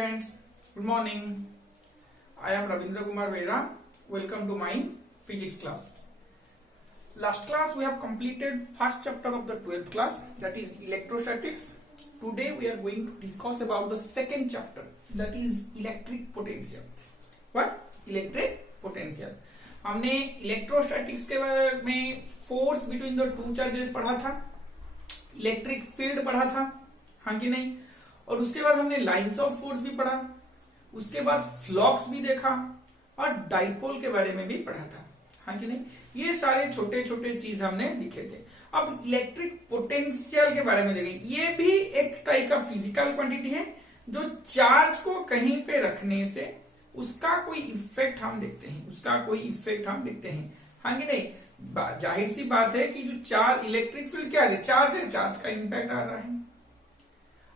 students, good morning. I am Ravindra Kumar Vera. Welcome to my physics class. Last class we have completed first chapter of the 12th class, that is electrostatics. Today we are going to discuss about the second chapter, that is electric potential. What? Electric potential. हमने electrostatics के बारे में force between the two charges पढ़ा था, electric field पढ़ा था, हाँ कि नहीं, और उसके बाद हमने लाइंस ऑफ फोर्स भी पढ़ा, उसके बाद फ्लक्स भी देखा और डाइपोल के बारे में भी पढ़ा था, हाँ कि नहीं। ये सारे छोटे छोटे चीज हमने दिखे थे। अब इलेक्ट्रिक पोटेंशियल के बारे में देखें। ये भी एक टाइप का फिजिकल क्वांटिटी है जो चार्ज को कहीं पे रखने से उसका कोई इफेक्ट हम देखते हैं, हाँ कि नहीं। जाहिर सी बात है कि जो चार्ज इलेक्ट्रिक फील्ड क्या है, चार्ज है, चार्ज का इम्पैक्ट आ रहा है।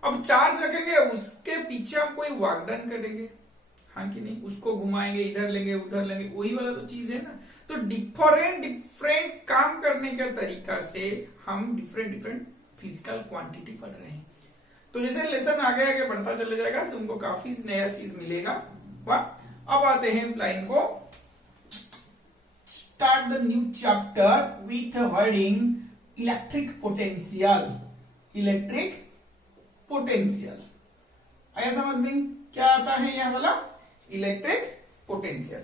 अब चार्ज रखेंगे, उसके पीछे हम कोई वर्क डन करेंगे, हाँ कि नहीं, उसको घुमाएंगे, इधर लेंगे उधर लेंगे, वही वाला तो चीज है ना। तो डिफरेंट काम करने के तरीका से हम डिफरेंट फिजिकल क्वांटिटी पढ़ रहे हैं। तो जैसे लेसन आगे बढ़ता चले जाएगा तुमको काफी नया चीज मिलेगा। वाह। अब आते हैं लाइन को, start the new chapter with heading electric potential. Electric potential आया समझ में? क्या आता है यह वाला इलेक्ट्रिक पोटेंशियल।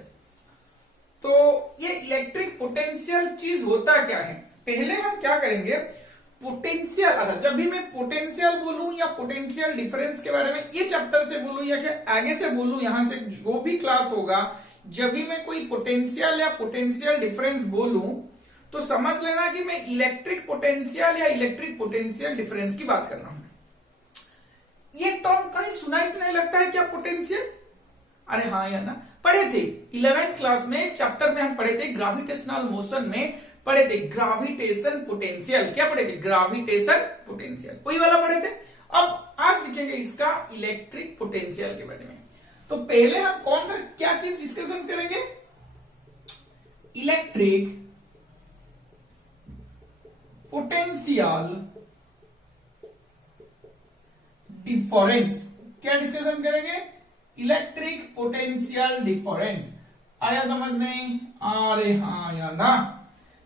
तो ये इलेक्ट्रिक पोटेंशियल चीज होता क्या है, पहले हम क्या करेंगे, पोटेंशियल। अच्छा, जब भी मैं पोटेंशियल बोलूं या पोटेंशियल डिफरेंस के बारे में ये चैप्टर से बोलूं या क्या आगे से बोलूं, यहां से जो भी क्लास होगा, जब भी मैं कोई पोटेंशियल या पोटेंशियल डिफरेंस बोलूं तो समझ लेना कि मैं इलेक्ट्रिक पोटेंशियल या इलेक्ट्रिक पोटेंशियल डिफरेंस की बात कर रहा हूं। ये टर्म कहीं सुना नहीं लगता है क्या, पोटेंशियल? अरे हाँ या ना, पढ़े थे 11th क्लास में, एक चैप्टर में हम पढ़े थे, ग्रेविटेशनल मोशन में पढ़े थे ग्रेविटेशन पोटेंशियल। क्या पढ़े थे? ग्रेविटेशन पोटेंशियल, वही वाला पढ़े थे। अब आज दिखेंगे इसका इलेक्ट्रिक पोटेंशियल के बारे में। तो पहले हम कौन सा क्या चीज डिस्कशन करेंगे, इलेक्ट्रिक पोटेंशियल डिफरेंस। क्या डिस्कशन करेंगे? Electric potential difference. आया समझ में? अरे हाँ या ना,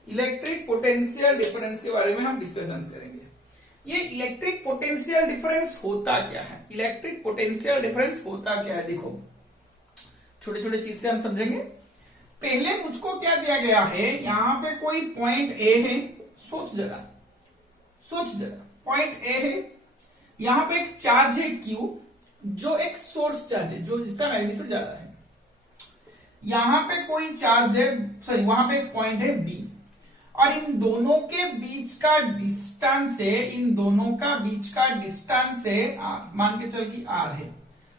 इलेक्ट्रिक पोटेंशियल डिफरेंस के बारे में हम डिस्कशन करेंगे। ये इलेक्ट्रिक पोटेंशियल डिफरेंस होता क्या है, इलेक्ट्रिक पोटेंशियल डिफरेंस होता क्या है, देखो छोटे छोटे चीज से हम समझेंगे। पहले मुझको क्या दिया गया है, यहां पे कोई पॉइंट ए है, सोच जरा पॉइंट ए है, यहां पे एक चार्ज है Q जो एक सोर्स चार्ज है, जो जिसका मैग्नीट्यूड ज्यादा है। यहां पे कोई चार्ज है, सॉरी वहां पे एक पॉइंट है B, और इन दोनों के बीच का डिस्टेंस है R, मान के चल कि R है,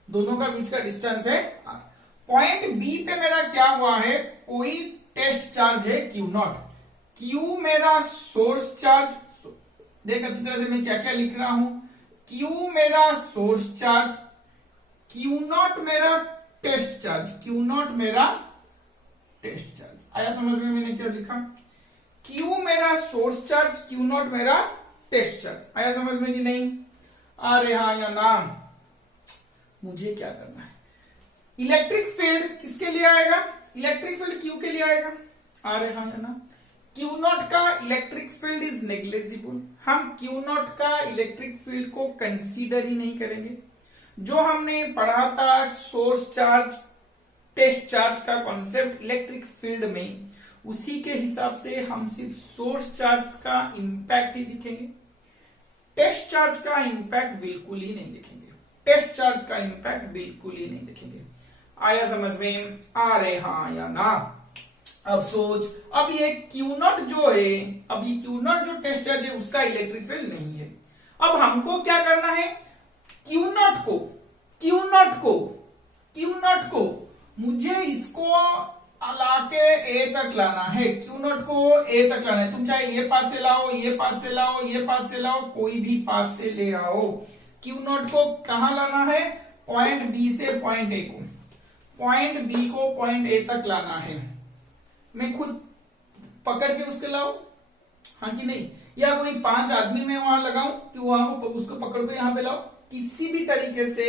दोनों का बीच का डिस्टेंस है R। पॉइंट B पे मेरा क्या हुआ है, कोई टेस्ट चार्ज है Q0। Q मेरा सोर्स चार्ज, देख अच्छी तरह से मैं क्या क्या लिख रहा हूं, Q मेरा सोर्स चार्ज, Q0 मेरा टेस्ट चार्ज, आया समझ में मैंने क्या लिखा, Q मेरा सोर्स चार्ज, Q0 मेरा टेस्ट चार्ज। आया समझ में कि नहीं? अरे हाँ या ना, मुझे क्या करना है, इलेक्ट्रिक फील्ड किसके लिए आएगा, इलेक्ट्रिक फील्ड Q के लिए आएगा। अरे हाँ या ना, Q0 का इलेक्ट्रिक फील्ड इज नेग्लिजिबल, हम Q0 का इलेक्ट्रिक फील्ड को कंसीडर ही नहीं करेंगे। जो हमने पढ़ा था सोर्स चार्ज टेस्ट चार्ज का कॉन्सेप्ट इलेक्ट्रिक फील्ड में, उसी के हिसाब से हम सिर्फ सोर्स चार्ज का इंपैक्ट ही दिखेंगे, टेस्ट चार्ज का इंपैक्ट बिल्कुल ही नहीं दिखेंगे। आया समझ में? अरे हाँ या ना। अब सोच, अब ये Q0 जो है, अब ये Q0 जो टेस्ट चार्ज है उसका इलेक्ट्रिक फील्ड नहीं है। अब हमको क्या करना है, Q0 को मुझे इसको लाके A तक लाना है, Q0 को A तक लाना है। तुम चाहे ये पाथ से लाओ, कोई भी पाथ से ले आओ। Q0 को कहां लाना है, पॉइंट B से पॉइंट A को, पॉइंट B को पॉइंट A तक लाना है। मैं खुद पकड़ के उसके लाओ, हाँ कि नहीं, या कोई 5 आदमी में वहां लगाऊं कि वहां को उसको पकड़ के यहां पे लाओ, किसी भी तरीके से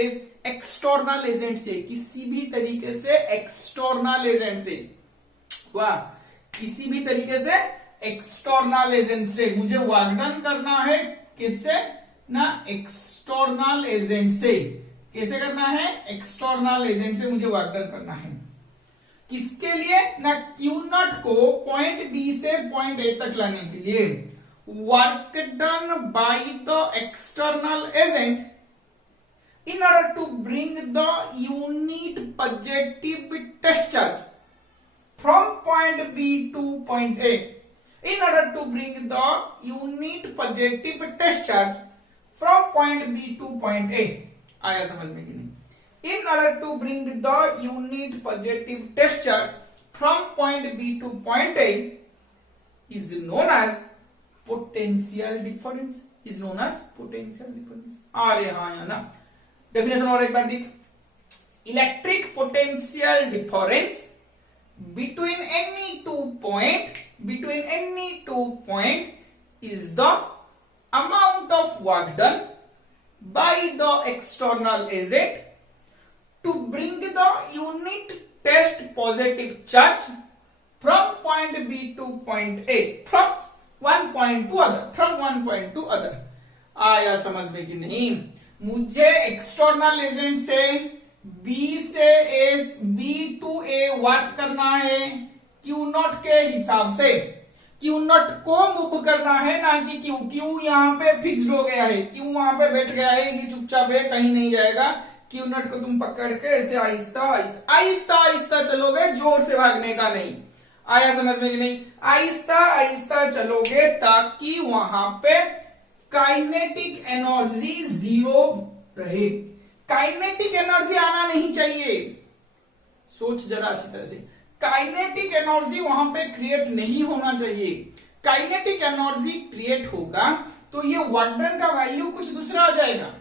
एक्सटर्नल एजेंट से, किसी भी तरीके से एक्सटर्नल एजेंट से, वाह, किसी भी तरीके से एक्सटर्नल एजेंट से मुझे वर्क डन करना है। किससे ना? एक्सटर्नल एजेंट से। कैसे करना है? एक्सटर्नल एजेंट से मुझे वर्क डन करना है। किसके लिए ना? Q0 को पॉइंट B से पॉइंट A तक लाने के लिए। Work done by the external agent in order to bring the unit positive test charge from point B to point A. In order to bring the unit positive test charge from point B to point A. आया समझ में कि नहीं? In order to bring the unit positive test charge from point B to point A is known as potential difference. Is known as potential difference. अरे हाँ या ना? Definition और एक बार देख। Electric potential difference between any two point is the amount of work done by the external agent to bring the unit test positive charge from point B to point A, from one point to other. आया समझ में कि नहीं? मुझे external agent से B to A work करना है Q0 के हिसाब से। Q0 को मूव करना है, ना कि Q यहाँ पे फिक्स्ड हो गया है, Q वहां पे बैठ गया है, ये चुपचाप है, कहीं नहीं जाएगा। Q0 को तुम पकड़ के ऐसे आहिस्ता चलोगे, जोर से भागने का नहीं। आया समझ में कि नहीं? आहिस्ता चलोगे ताकि वहां पे काइनेटिक एनर्जी 0 रहे। काइनेटिक एनर्जी आना नहीं चाहिए। सोच जरा अच्छी तरह से, काइनेटिक एनर्जी वहां पे क्रिएट नहीं होना चाहिए। काइनेटिक एनर्जी क्रिएट होगा तो ये वर्क डन का वैल्यू कुछ दूसरा आ जाएगा।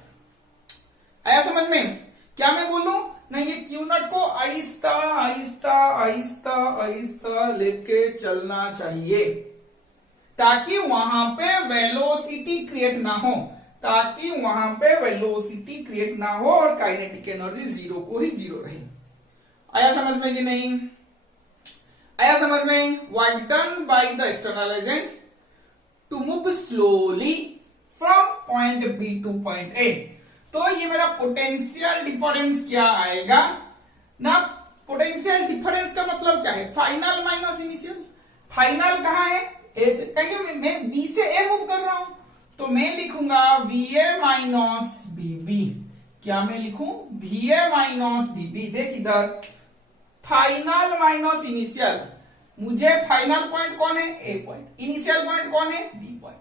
आया समझ में? क्या मैं बोलूं ना? ये Q0 को आहिस्ता लेके चलना चाहिए ताकि वहां पे वेलोसिटी क्रिएट ना हो, और काइनेटिक एनर्जी 0 को ही 0 रहे। आया समझ में कि नहीं? आया समझ में? Work done by the external agent to move slowly from point B to point A। तो ये मेरा पोटेंशियल डिफरेंस क्या आएगा ना? पोटेंशियल डिफरेंस का मतलब क्या है? Final minus initial. फाइनल कहाँ है? A से, क्योंकि मैं B से A मूव कर रहा हूं, तो मैं लिखूंगा VA माइनस BB। क्या मैं लिखूं? VA minus BB। देख इधर, फाइनल माइनस इनिशियल। मुझे फाइनल पॉइंट कौन है? A point. इनिशियल पॉइंट कौन है? B point.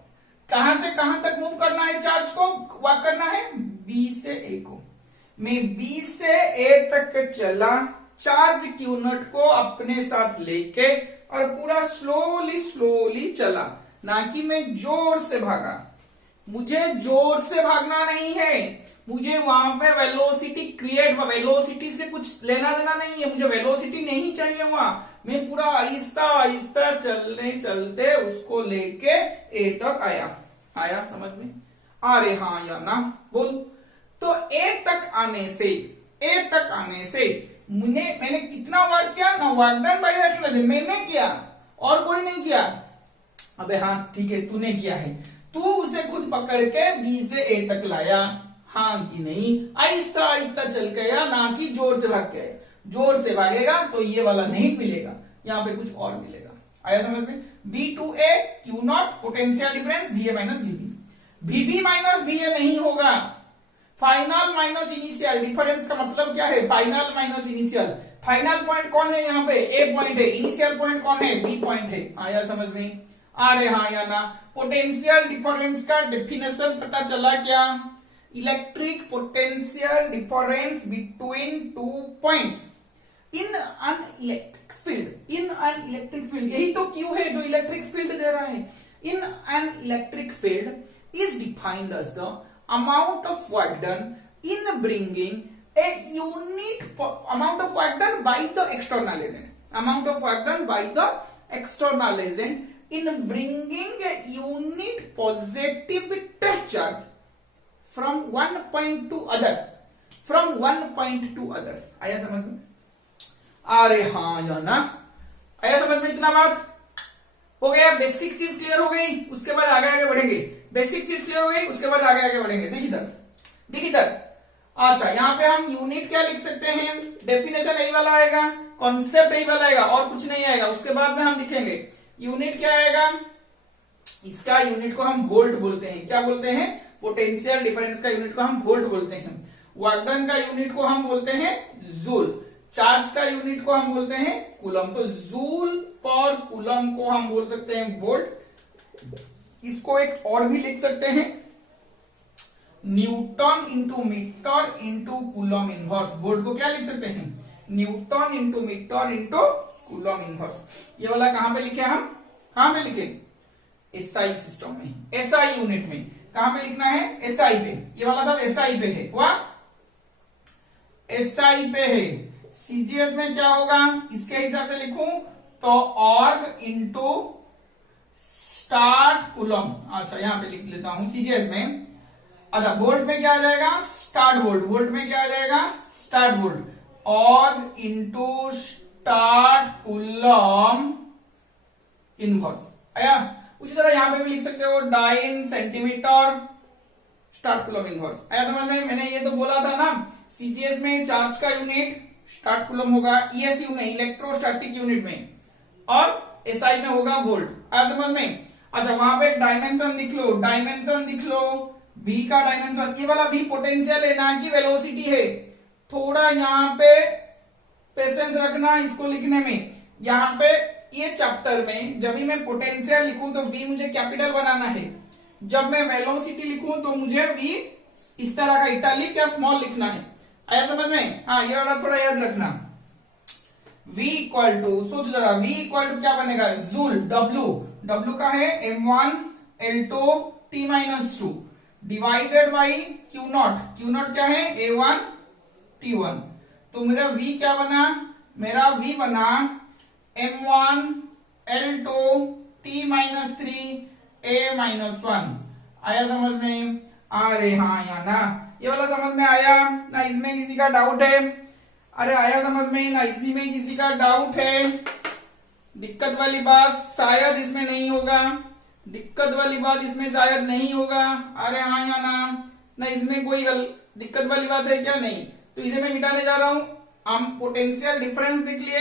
कहां से कहां तक मूव करना है? चार्ज को वर्क करना है B से A को। मैं B से A तक चला, चार्ज Q0 को अपने साथ लेके, और पूरा स्लोली चला, ना कि मैं जोर से भागा। मुझे जोर से भागना नहीं है, मुझे वहां पे वेलोसिटी से कुछ लेना देना नहीं है। मुझे वेलोसिटी नहीं चाहिए वहां। मैं पूरा आहिस्ता चलते उसको लेके A तक आया समझ में? अरे हाँ या ना? बोल। तो A तक आने से मैंने कितना वर्क किया ना? Work done by the external agent मैंने किया, और कोई नहीं किया। अबे हाँ ठीक है, तूने किया है। तू उसे खुद पकड़ के B से A तक लाया, हाँ कि नहीं? आहिस्ता चल गया, ना कि जोर से भाग के। जोर से भागेगा तो ये वाला नहीं मिलेगा, यहाँ पे कुछ और मिलेगा। आया समझ में? B to A Q0 potential difference BA minus BB। BB minus BA नहीं होगा। फाइनल माइनस इनिशियल डिफरेंस का मतलब क्या है? Final minus initial. Final point कौन है? यहाँ पे A पॉइंट है। इनिशियल पॉइंट कौन है? B पॉइंट है। आया समझ में? अरे हाँ या ना? पोटेंशियल डिफरेंस का डेफिनेशन पता चला क्या? Electric potential difference between two points in an electric field. यही तो Q है जो इलेक्ट्रिक फील्ड दे रहा है। In an electric field is defined as the amount of work done in bringing a unit amount of work done by the external agent in bringing a unit positive test charge from one point two other, from one point two other. आया समझ में? अरे हाँ या ना, आया समझ में? इतना बात हो गया, बेसिक चीज क्लियर हो गई, उसके बाद आगे आगे बढ़ेंगे। बेसिक चीज क्लियर हो गई, उसके बाद आगे आगे बढ़ेंगे। देख इधर, देख इधर। अच्छा, यहाँ पे हम यूनिट क्या लिख सकते हैं? डेफिनेशन यही वाला आएगा, कॉन्सेप्ट यही वाला आएगा, और कुछ नहीं आएगा। उसके बाद में हम लिखेंगे यूनिट क्या आएगा, इसका यूनिट को हम वोल्ट बोलते हैं। क्या बोलते हैं? पोटेंशियल डिफरेंस का यूनिट को हम वोल्ट बोलते हैं। वर्क डन का यूनिट को हम बोलते हैं जूल। चार्ज का यूनिट को हम बोलते हैं कूलम। तो जूल पर कूलम को हम बोल सकते हैं वोल्ट। इसको एक और भी लिख सकते हैं, newton into metre into coulomb inverse. Volt को क्या लिख सकते हैं? Newton into metre into coulomb inverse. ये वाला कहां पे लिखे हम? कहां पे लिखे? एसआई सिस्टम में, एसआई यूनिट में। कहां पे लिखना है? एसआई पे। ये वाला सब एसआई पे है, हुआ एसआई पे है। सीजीएस में क्या होगा इसके हिसाब से लिखूं तो ऑर्ग इंटू स्टार्ट कूलम। अच्छा, यहां पे लिख लेता हूं सीजीएस में। अच्छा, वोल्ट में क्या आ जाएगा? Start volt. वोल्ट में क्या आ जाएगा? Start volt. Org into start coulomb inverse. आया? उसी तरह यहां पे भी लिख सकते हो dyne centimetre start coulomb inverse. आया समझ में? मैंने ये तो बोला था ना, सीजीएस में चार्ज का यूनिट स्टार्ट कूलम होगा, ईएसयू में इलेक्ट्रोस्टैटिक यूनिट में, और एसआई में होगा वोल्ट। आया समझ में? अच्छा, वहां पे एक डायमेंशन लिख लो, डायमेंशन लिख लो, v का डायमेंशन। ये वाला v पोटेंशियल है ना कि वेलोसिटी है। थोड़ा यहाँ पे पेशेंस रखना इसको लिखने में। यहाँ पे ये चैप्टर में जब भी मैं पोटेंशियल लिखूं तो v मुझे कैपिटल बनाना है, जब मैं वेलोसिटी लिखूं तो मुझे v इस तरह का इटालिक या स्मॉल लिखना है। आया समझ में? हाँ, ये वाला थोड़ा याद रखना। v इक्वल टू, सोच जरा, v इक्वल टू क्या बनेगा? जूल। w का है m1 L2 t minus 2 divided by Q not. Q not क्या है? a1 t1। तो मेरा v क्या बना? मेरा v बना m1 L2 t minus 3 a minus 1। आया समझ में? अरे हाँ या ना, ये वाला समझ में आया ना? इसमें किसी का डाउट है? अरे आया समझ में ना? इसी में किसी का डाउट है? दिक्कत वाली बात शायद इसमें नहीं होगा, दिक्कत वाली बात इसमें शायद नहीं होगा। अरे हाँ या ना इसमें कोई दिक्कत वाली बात है क्या? नहीं। तो इसे मैं मिटाने जा रहा हूं। हम पोटेंशियल डिफरेंस देख लिए,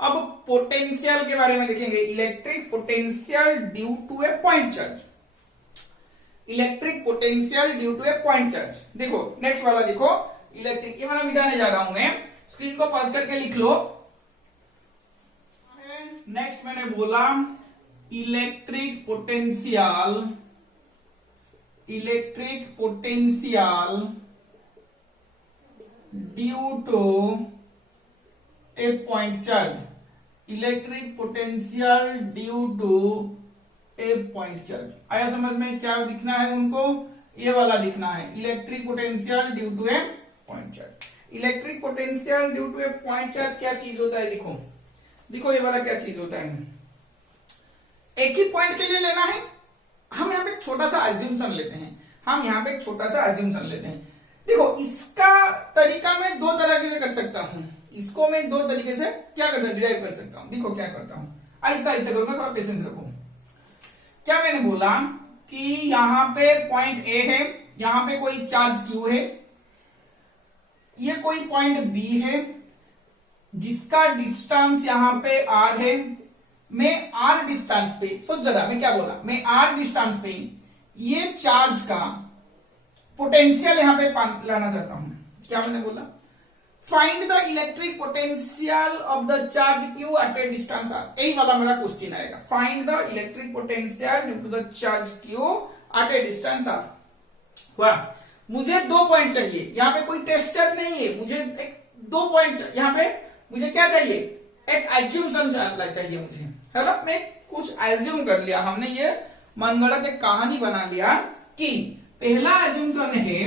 अब पोटेंशियल के बारे में देखेंगे। Electric potential due to a point charge. Electric potential due to a point charge. देखो नेक्स्ट वाला, देखो इलेक्ट्रिक, ये वाला मिटाने जा रहा हूं मैं। स्क्रीन को पास करके लिख लो। नेक्स्ट मैंने बोला electric potential, electric potential due to a point charge. Electric potential due to a point charge. आया समझ में? क्या दिखना है उनको? ये वाला दिखना है, electric potential due to a point charge. Electric potential due to a point charge क्या चीज होता है? देखो देखो, ये वाला क्या चीज होता है? एक ही पॉइंट के लिए लेना है। हम यहाँ पे एक छोटा सा एज्यूम्पशन लेते हैं, हम यहाँ पे एक छोटा सा एज्यूम्पशन लेते हैं। देखो, इसका तरीका मैं दो तरीके से कर सकता हूं। इसको मैं दो तरीके से क्या कर सकता, डिराइव कर सकता हूं। देखो क्या करता हूं, आहिस्ता आहिस्ता करूंगा, थोड़ा पेशेंस रखो। क्या मैंने बोला कि यहां पे पॉइंट ए है, यहां पे कोई चार्ज क्यू है, ये कोई पॉइंट बी है जिसका डिस्टेंस यहां पे आर है। मैं आर डिस्टेंस पे, सोच जरा मैं क्या बोला, मैं आर डिस्टेंस पे ये चार्ज का पोटेंशियल यहां पे लाना चाहता हूं। क्या मैंने बोला? Find the electric potential of the charge Q at a distance R. यही वाला मेरा क्वेश्चन आएगा, find the electric potential due to the charge Q at a distance R. हुआ, मुझे 2 पॉइंट चाहिए, यहाँ पे कोई टेस्ट चार्ज नहीं है, मुझे एक 2 पॉइंट यहाँ पे मुझे क्या चाहिए? एक एज्यूम्पशन चाहिए मुझे, है ना? मैं कुछ एज्यूम कर लिया, हमने ये मनगढ़ंत एक कहानी बना लिया कि पहला एज्यूम्पशन है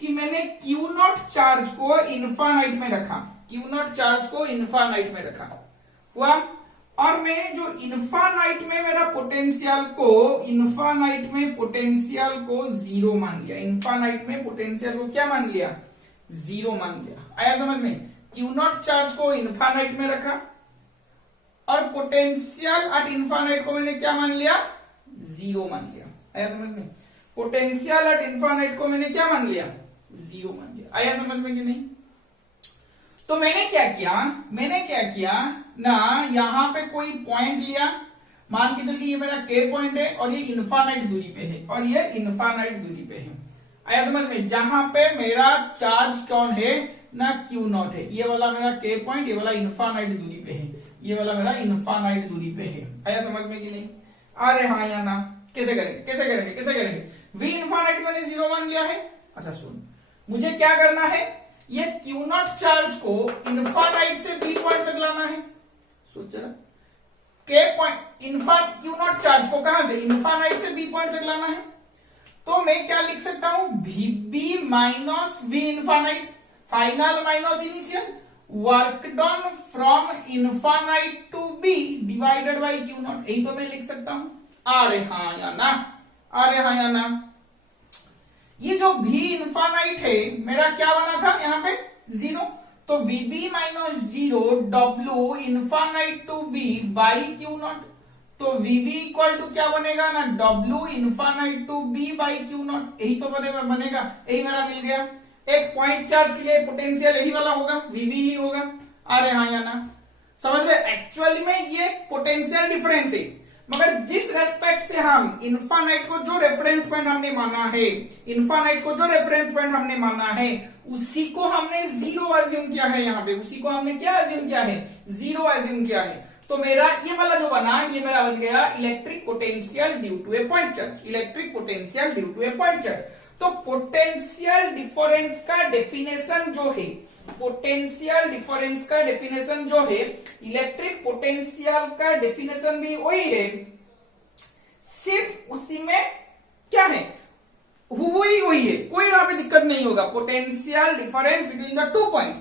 कि मैंने क्यू नॉट चार्ज को इन्फानाइट में रखा, क्यू नॉट चार्ज को इन्फानाइट में रखा। हुआ, और मैं जो इन्फानाइट में मेरा पोटेंशियल को जीरो मान लिया, इन्फानाइट में पोटेंशियल को क्या मान लिया, जीरो मान लिया। आया समझ में? क्यू नॉट चार्ज को इन्फानाइट में रखा और पोटेंशियल एट इन्फानाइट को मैंने क्या मान लिया, जीरो मान लिया। आया समझ में? पोटेंशियल एट इन्फानाइट को मैंने क्या मान लिया, जीरो मान लिया। आया समझ में कि नहीं? तो मैंने क्या किया ना, यहां पे कोई पॉइंट लिया, मान के चलिए ये मेरा के पॉइंट है और ये इन्फानाइट दूरी पे है और ये इन्फानाइट दूरी पे है। आया समझ में? जहां पे मेरा चार्ज कौन है ना, क्यू नॉट है। ये वाला मेरा के पॉइंट, ये वाला इन्फानाइट दूरी पे है, ये वाला मेरा इन्फानाइट दूरी पे है। आया समझ में कि नहीं? अरे हाँ या ना? कैसे करेंगे? वी इन्फानाइट मैंने जीरो मान लिया है। अच्छा सुन, मुझे क्या करना है, ये क्यू नॉट चार्ज को इन्फानाइट से बी पॉइंट तक लाना है। सोच जरा, के पॉइंट क्यू नॉट चार्ज को कहां से, इन्फानाइट से बी पॉइंट तक लाना है। तो मैं क्या लिख सकता हूं, VB minus V infinite, final minus initial, work done from infinite to B divided by Q naught. यही तो मैं लिख सकता हूं। अरे हाँ या ना? ये जो v इन्फानाइट है मेरा क्या बना था यहाँ पे, जीरो। तो vb minus zero w infinite to b by Q naught. तो vb इक्वल टू क्या बनेगा ना, w infinite to b by Q naught. यही तो बनेगा, यही मेरा मिल गया। एक पॉइंट चार्ज के लिए पोटेंशियल यही वाला होगा, vb ही होगा। अरे हाँ या ना? समझ रहे? एक्चुअली में ये पोटेंशियल डिफरेंस है, मगर जिस रेस्पेक्ट से हम इन्फानाइट को जो रेफरेंस पॉइंट हमने माना है, उसी को हमने जीरो अज्यूम किया है। यहाँ पे उसी को हमने क्या अज्यूम किया है, जीरो अज्यूम किया है। तो मेरा ये वाला जो बना, ये मेरा बन गया electric potential due to a point charge. तो पोटेंशियल डिफरेंस का डेफिनेशन जो है, इलेक्ट्रिक पोटेंशियल का डेफिनेशन भी वही है, सिर्फ उसी में क्या है, वही है, कोई वहां पे दिक्कत नहीं होगा। Potential difference between the two points,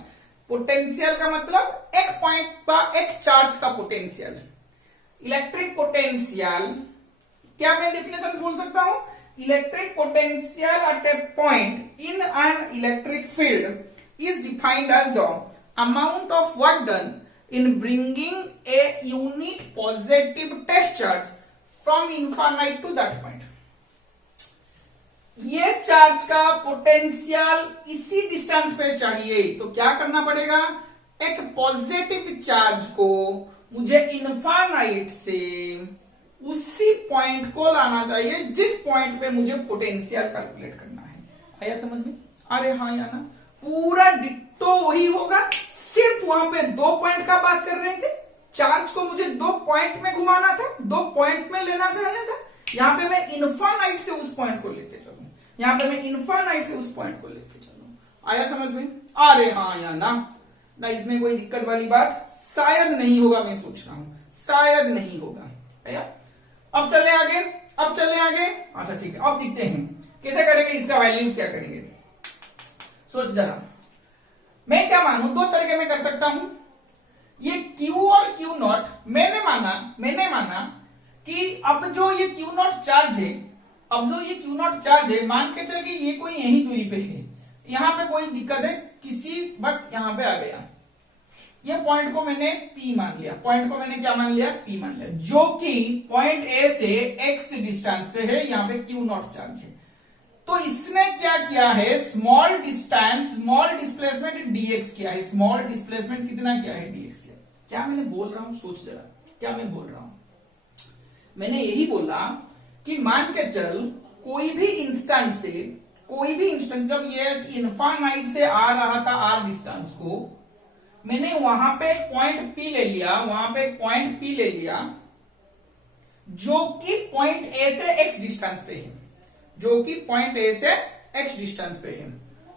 potential का मतलब एक पॉइंट का एक चार्ज का पोटेंशियल। इलेक्ट्रिक पोटेंशियल क्या मैं डेफिनेशन बोल सकता हूं, electric potential eight A point in an electric field is defined as the amount of work done in bringing a unit positive test charge from infinite to that point. ये charge का potential इसी distance पे चाहिए, तो क्या करना पड़ेगा, एक पॉजिटिव चार्ज को मुझे इन्फानाइट से उसी पॉइंट को लाना चाहिए जिस पॉइंट पे मुझे पोटेंशियल कैलकुलेट करना है। आया समझ में? अरे हाँ या ना? पूरा डिट्टो वही होगा, सिर्फ वहां पे दो पॉइंट का बात कर रहे थे। चार्ज को मुझे दो पॉइंट में घुमाना था, दो पॉइंट में लेना था। यहाँ पे मैं इन्फानाइट से उस पॉइंट को लेके चलूं, आया समझ में? अरे हाँ या ना? इसमें कोई दिक्कत वाली बात शायद नहीं होगा, मैं सोच रहा हूं शायद नहीं होगा। अब चले आगे। अच्छा ठीक है, अब दिखते हैं कैसे करेंगे, इसका वैल्यूज क्या करेंगे। सोच जरा, मैं क्या मानू, दो तरीके में कर सकता हूं। ये Q और Q नॉट मैंने माना कि अब जो ये Q नॉट चार्ज है, मान के चल के ये कोई यही दूरी पे है, यहां पे कोई दिक्कत है किसी वक्त, यहां पे आ गया, ये पॉइंट को मैंने P मान लिया, P मान लिया, जो कि पॉइंट A से X डिस्टेंस पे है, यहां पे Q नॉट चार्ज है। तो इसने क्या किया है, स्मॉल डिस्प्लेसमेंट dx किया है, स्मॉल डिस्प्लेसमेंट कितना किया है, dx किया। क्या मैंने बोल रहा हूं, सोच जरा, क्या मैं बोल रहा हूं, मैंने यही बोला कि मान के चल कोई भी इंस्टेंट जब ये इन्फानाइट से आ रहा था r डिस्टेंस को, मैंने वहां पे पॉइंट P ले लिया, जो कि पॉइंट A से x डिस्टेंस पे है,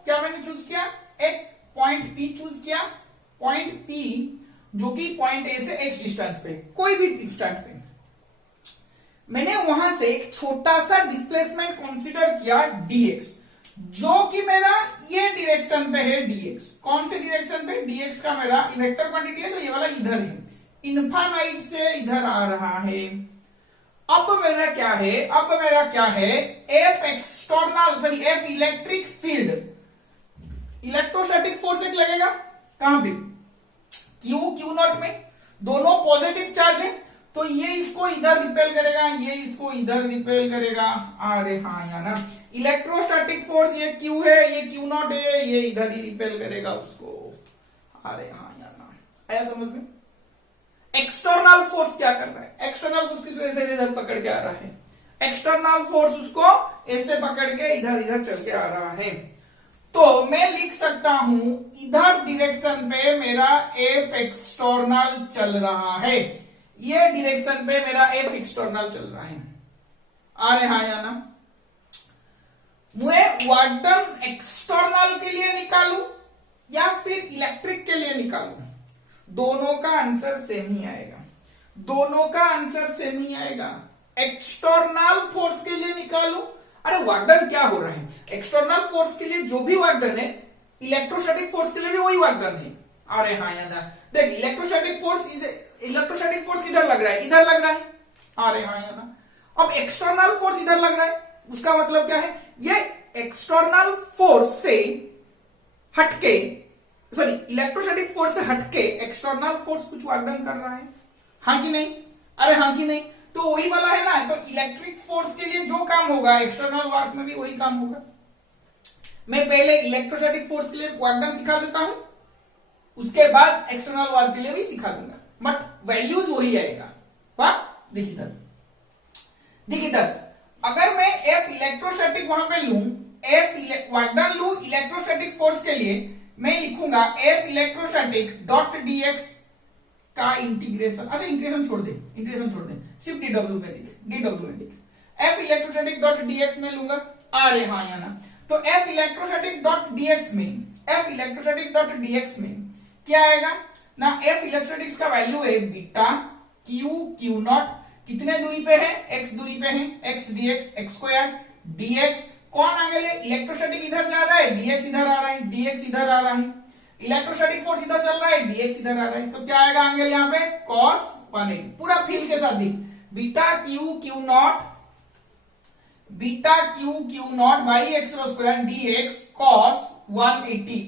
क्या मैंने चूज किया, एक पॉइंट P चूज किया, पॉइंट P जो कि पॉइंट A से x डिस्टेंस पे, कोई भी डिस्टेंस पे, मैंने वहां से एक छोटा सा डिस्प्लेसमेंट कंसीडर किया dx, जो कि मेरा ये डायरेक्शन पे है dx। कौन से डायरेक्शन पे, dx का मेरा वेक्टर क्वांटिटी है, तो ये वाला इधर है, इनफाइनाइट से इधर आ रहा है। अब मेरा क्या है, F external sorry F electric field, electrostatic force एक लगेगा कहां पे, क्यू नॉट में, दोनों पॉजिटिव चार्ज है, तो ये इसको इधर रिपेल करेगा, ये इसको इधर रिपेल करेगा। अरे हाँ या ना, इलेक्ट्रोस्टैटिक फोर्स ये क्यू है, ये क्यू नॉट है, ये इधर ही रिपेल करेगा उसको। अरे हाँ या ना, आया समझ में। एक्सटर्नल फोर्स क्या कर रहा है, एक्सटर्नल फोर्स किस वजह से इधर पकड़ के आ रहा है, एक्सटर्नल फोर्स उसको ऐसे पकड़ के इधर इधर चल के आ रहा है। तो मैं लिख सकता हूं इधर डायरेक्शन पे मेरा एफ एक्सटर्नल चल रहा है, ये डायरेक्शन पे मेरा एफ एक्सटर्नल चल रहा है। आ रहे हाँ या ना, मैं वर्क डन एक्सटर्नल के लिए निकालूं या फिर इलेक्ट्रिक के लिए निकालूं, दोनों का आंसर सेम ही आएगा, दोनों का आंसर सेम ही आएगा। एक्सटर्नल फोर्स के लिए निकालूं, अरे वर्क डन क्या हो रहा है, एक्सटर्नल फोर्स के लिए जो भी वर्क डन है, इलेक्ट्रोस्टैटिक फोर्स के लिए भी वही वर्क डन है। अरे हाँ याद, देख इलेक्ट्रोस्टैटिक फोर्स इधर लग रहा है, इधर लग रहा है। अरे हाँ याद, अब एक्सटर्नल फोर्स इधर लग रहा है, उसका मतलब क्या है, ये एक्सटर्नल फोर्स से हटके, सॉरी इलेक्ट्रोस्टैटिक फोर्स से हटके एक्सटर्नल फोर्स कुछ वर्क डन कर रहा है, हाँ कि नहीं, अरे हाँ कि नहीं, तो वही वाला है ना। तो इलेक्ट्रिक फोर्स के लिए जो काम होगा एक्सटर्नल वर्क में भी वही काम होगा। मैं पहले इलेक्ट्रोस्टैटिक फोर्स के लिए वर्क डन सिखा देता हूं, उसके बाद एक्सटर्नल वर्क के लिए भी सिखा दूंगा, बट वैल्यूज वही आएगा। वाह देखिए इधर, अगर मैं एफ इलेक्ट्रोस्टैटिक वहां पे लूं, एफ वर्क डन लूं इलेक्ट्रोस्टैटिक फोर्स के लिए, मैं लिखूंगा एफ इलेक्ट्रोस्टैटिक डॉट डीएक्स का इंटीग्रेशन, अच्छा इंटीग्रेशन छोड़ दे, सिर्फ डीडब्ल्यू में लिख, एफ इलेक्ट्रोस्टैटिक डॉट डीएक्स में लूंगा। अरे हाँ या ना, तो एफ इलेक्ट्रोस्टैटिक डॉट डीएक्स में क्या आएगा ना, एफ इलेक्ट्रोस्टैटिक्स का वैल्यू है बीटा क्यू नॉट, कितने दूरी पे है, एक्स दूरी पे है, X dx X square dx, कौन आगे ले, इलेक्ट्रोस्टैटिक इधर जा रहा है, डीएक्स इधर आ रहा है, डीएक्स इधर आ रहा है, इलेक्ट्रोस्टैटिक फोर्स इधर चल रहा है, डीएक्स इधर आ रहा है, तो क्या आएगा एंगल यहाँ पे cos 180, पूरा फील्ड के साथ दिख, beta Q naught by X square dx cos 180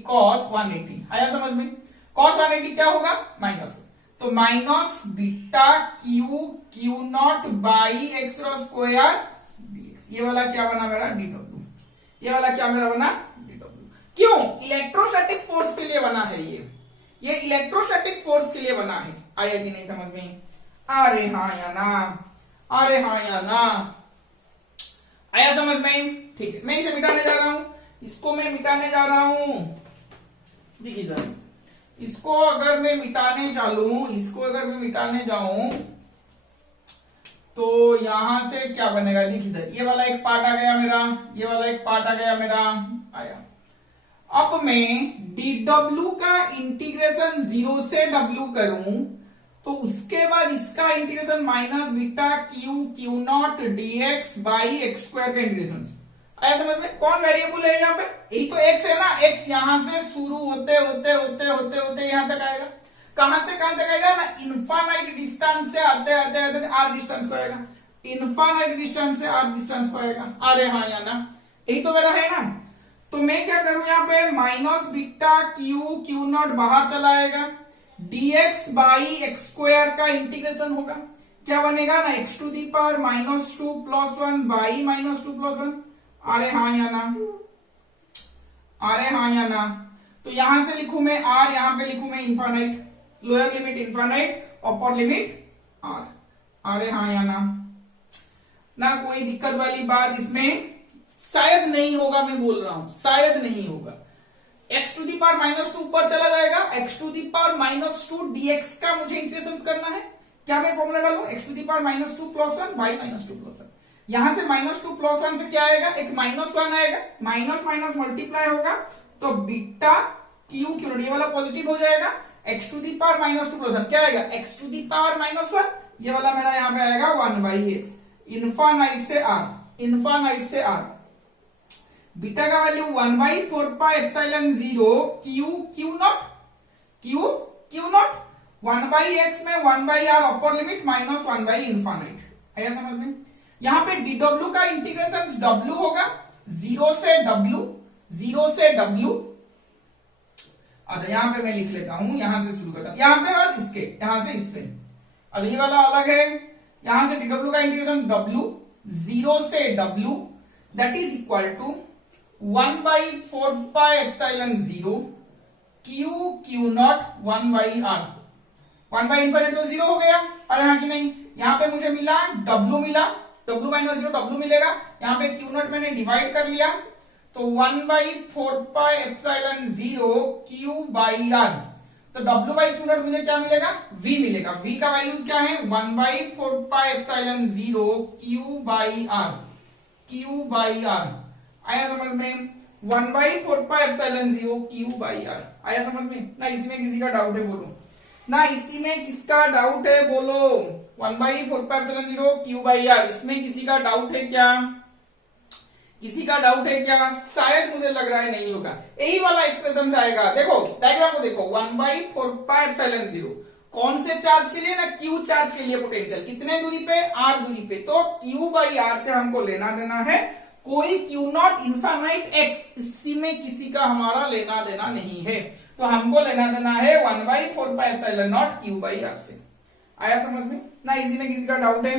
आया समझ में। cos 180 क्या होगा, माइनस, तो minus beta Q naught by X square dx, ये वाला क्या बना मेरा डीडब्ल्यू, ये वाला क्या मेरा बना डीडब्ल्यू। क्यों, इलेक्ट्रोस्टैटिक फोर्स के लिए बना है, ये इलेक्ट्रोस्टैटिक फोर्स के लिए बना है। आया कि नहीं समझ में, अरे हाँ या ना, अरे हाँ या ना, आया समझ में। ठीक है, मैं इसे मिटाने जा रहा हूं, इसको मैं मिटाने जा रहा हूं, देखिए इसको अगर मैं मिटाने जाऊं तो यहां से क्या बनेगा, देखिए ये वाला एक पार्ट आ गया मेरा, ये वाला एक पार्ट आ गया मेरा, आया। अब मैं dw का इंटीग्रेशन 0 से w करूं तो उसके बाद इसका integration minus beta Q naught dx by X square का इंटीग्रेशन, आया समझ में। कौन वेरिएबल है यहाँ पे, यही तो एक्स है ना, एक्स यहां से शुरू होते यहां तक आएगा, कहां से कहां तक आएगा ना, इनफाइनाइट डिस्टेंस से आते आर डिस्टेंस को आएगा, इनफाइनाइट डिस्टेंस से आर डिस्टेंस को आएगा। अरे हाँ या ना, यही तो मेरा है ना। तो मैं क्या करूं यहाँ पे, माइनस बीटा क्यू नॉट बाहर चला आएगा, dx बाई एक्स स्क्वायर का इंटीग्रेशन होगा, क्या बनेगा ना, x to the power -2 + 1 by -2 + 1। अरे हाँ या ना, अरे हाँ या ना, तो यहां से लिखूं मैं r, यहां पे लिखूं मैं infinite, lower limit infinite, upper limit r। अरे हाँ या ना, कोई दिक्कत वाली बात इसमें शायद नहीं होगा, मैं बोल रहा हूं शायद नहीं होगा। x टू दी पावर -2 ऊपर चला जाएगा, x to the power -2 dx का मुझे इंटीग्रेशन करना है, क्या मैं फॉर्मूला डालूं, x to the power -2 + 1 by -2 + 1, यहां से -2 + 1 से क्या आएगा, एक -1 आएगा, माइनस मल्टीप्लाई होगा, तो बीटा क्यू ये वाला पॉजिटिव हो जाएगा, x टू दी पावर -2 + 1 क्या आएगा, x टू दी पावर -1, ये वाला मेरा यहाँ पे आएगा 1/x, इनफाइनाइट से r, बीटा का value 1/4 pi epsilon 0 Q not 1/x में 1/r अपर लिमिट माइनस 1/इनफाइनाइट। आया समझ में? यहां पे dw का इंटीग्रेशन w होगा, 0 से w, 0 से w। अच्छा यहां पे मैं लिख लेता हूं, यहां से शुरू करता हूं, यहां पे बाद इसके, यहां से इससे। अच्छा ये वाला अलग है, यहां से dw का इंटीग्रेशन w, 0 से w, that is equal to 1/4πε0 q naught 1/r। Infinite तो 0 हो गया, अरे हाँ कि नहीं? यहां पे मुझे मिला w, मिला w माइनस 0 w मिलेगा, यहां पे q नॉट मैंने डिवाइड कर लिया, तो 1/4πε0 q/r। तो w बाई क्यू नॉट मुझे क्या मिलेगा? v मिलेगा। v का वैल्यूज क्या है? 1/4πε0 q/r, q/r। आया समझ में? 1/4πε0 q/r। आया समझ में? ना इसी में किसी का डाउट है बोलो, ना इसी में किसका डाउट है बोलो? 1/4πε0 q/r, इसमें किसी का डाउट है क्या? किसी का डाउट है क्या? शायद मुझे लग रहा है नहीं होगा। यही वाला एक्सप्रेशन आएगा, देखो डायग्राम को देखो, 1/4πε0 कौन से चार्ज के लिए? ना q चार्ज के लिए पोटेंशियल, कितने दूरी पे? r दूरी पे। तो q/r से हमको लेना देना है कोई q नॉट इनफाइनाइट x, इसी में किसी का हमारा लेना देना नहीं है, तो हमको लेना देना है 1/4πε0 q/r से। आया समझ में? ना इसी में किसी का डाउट है?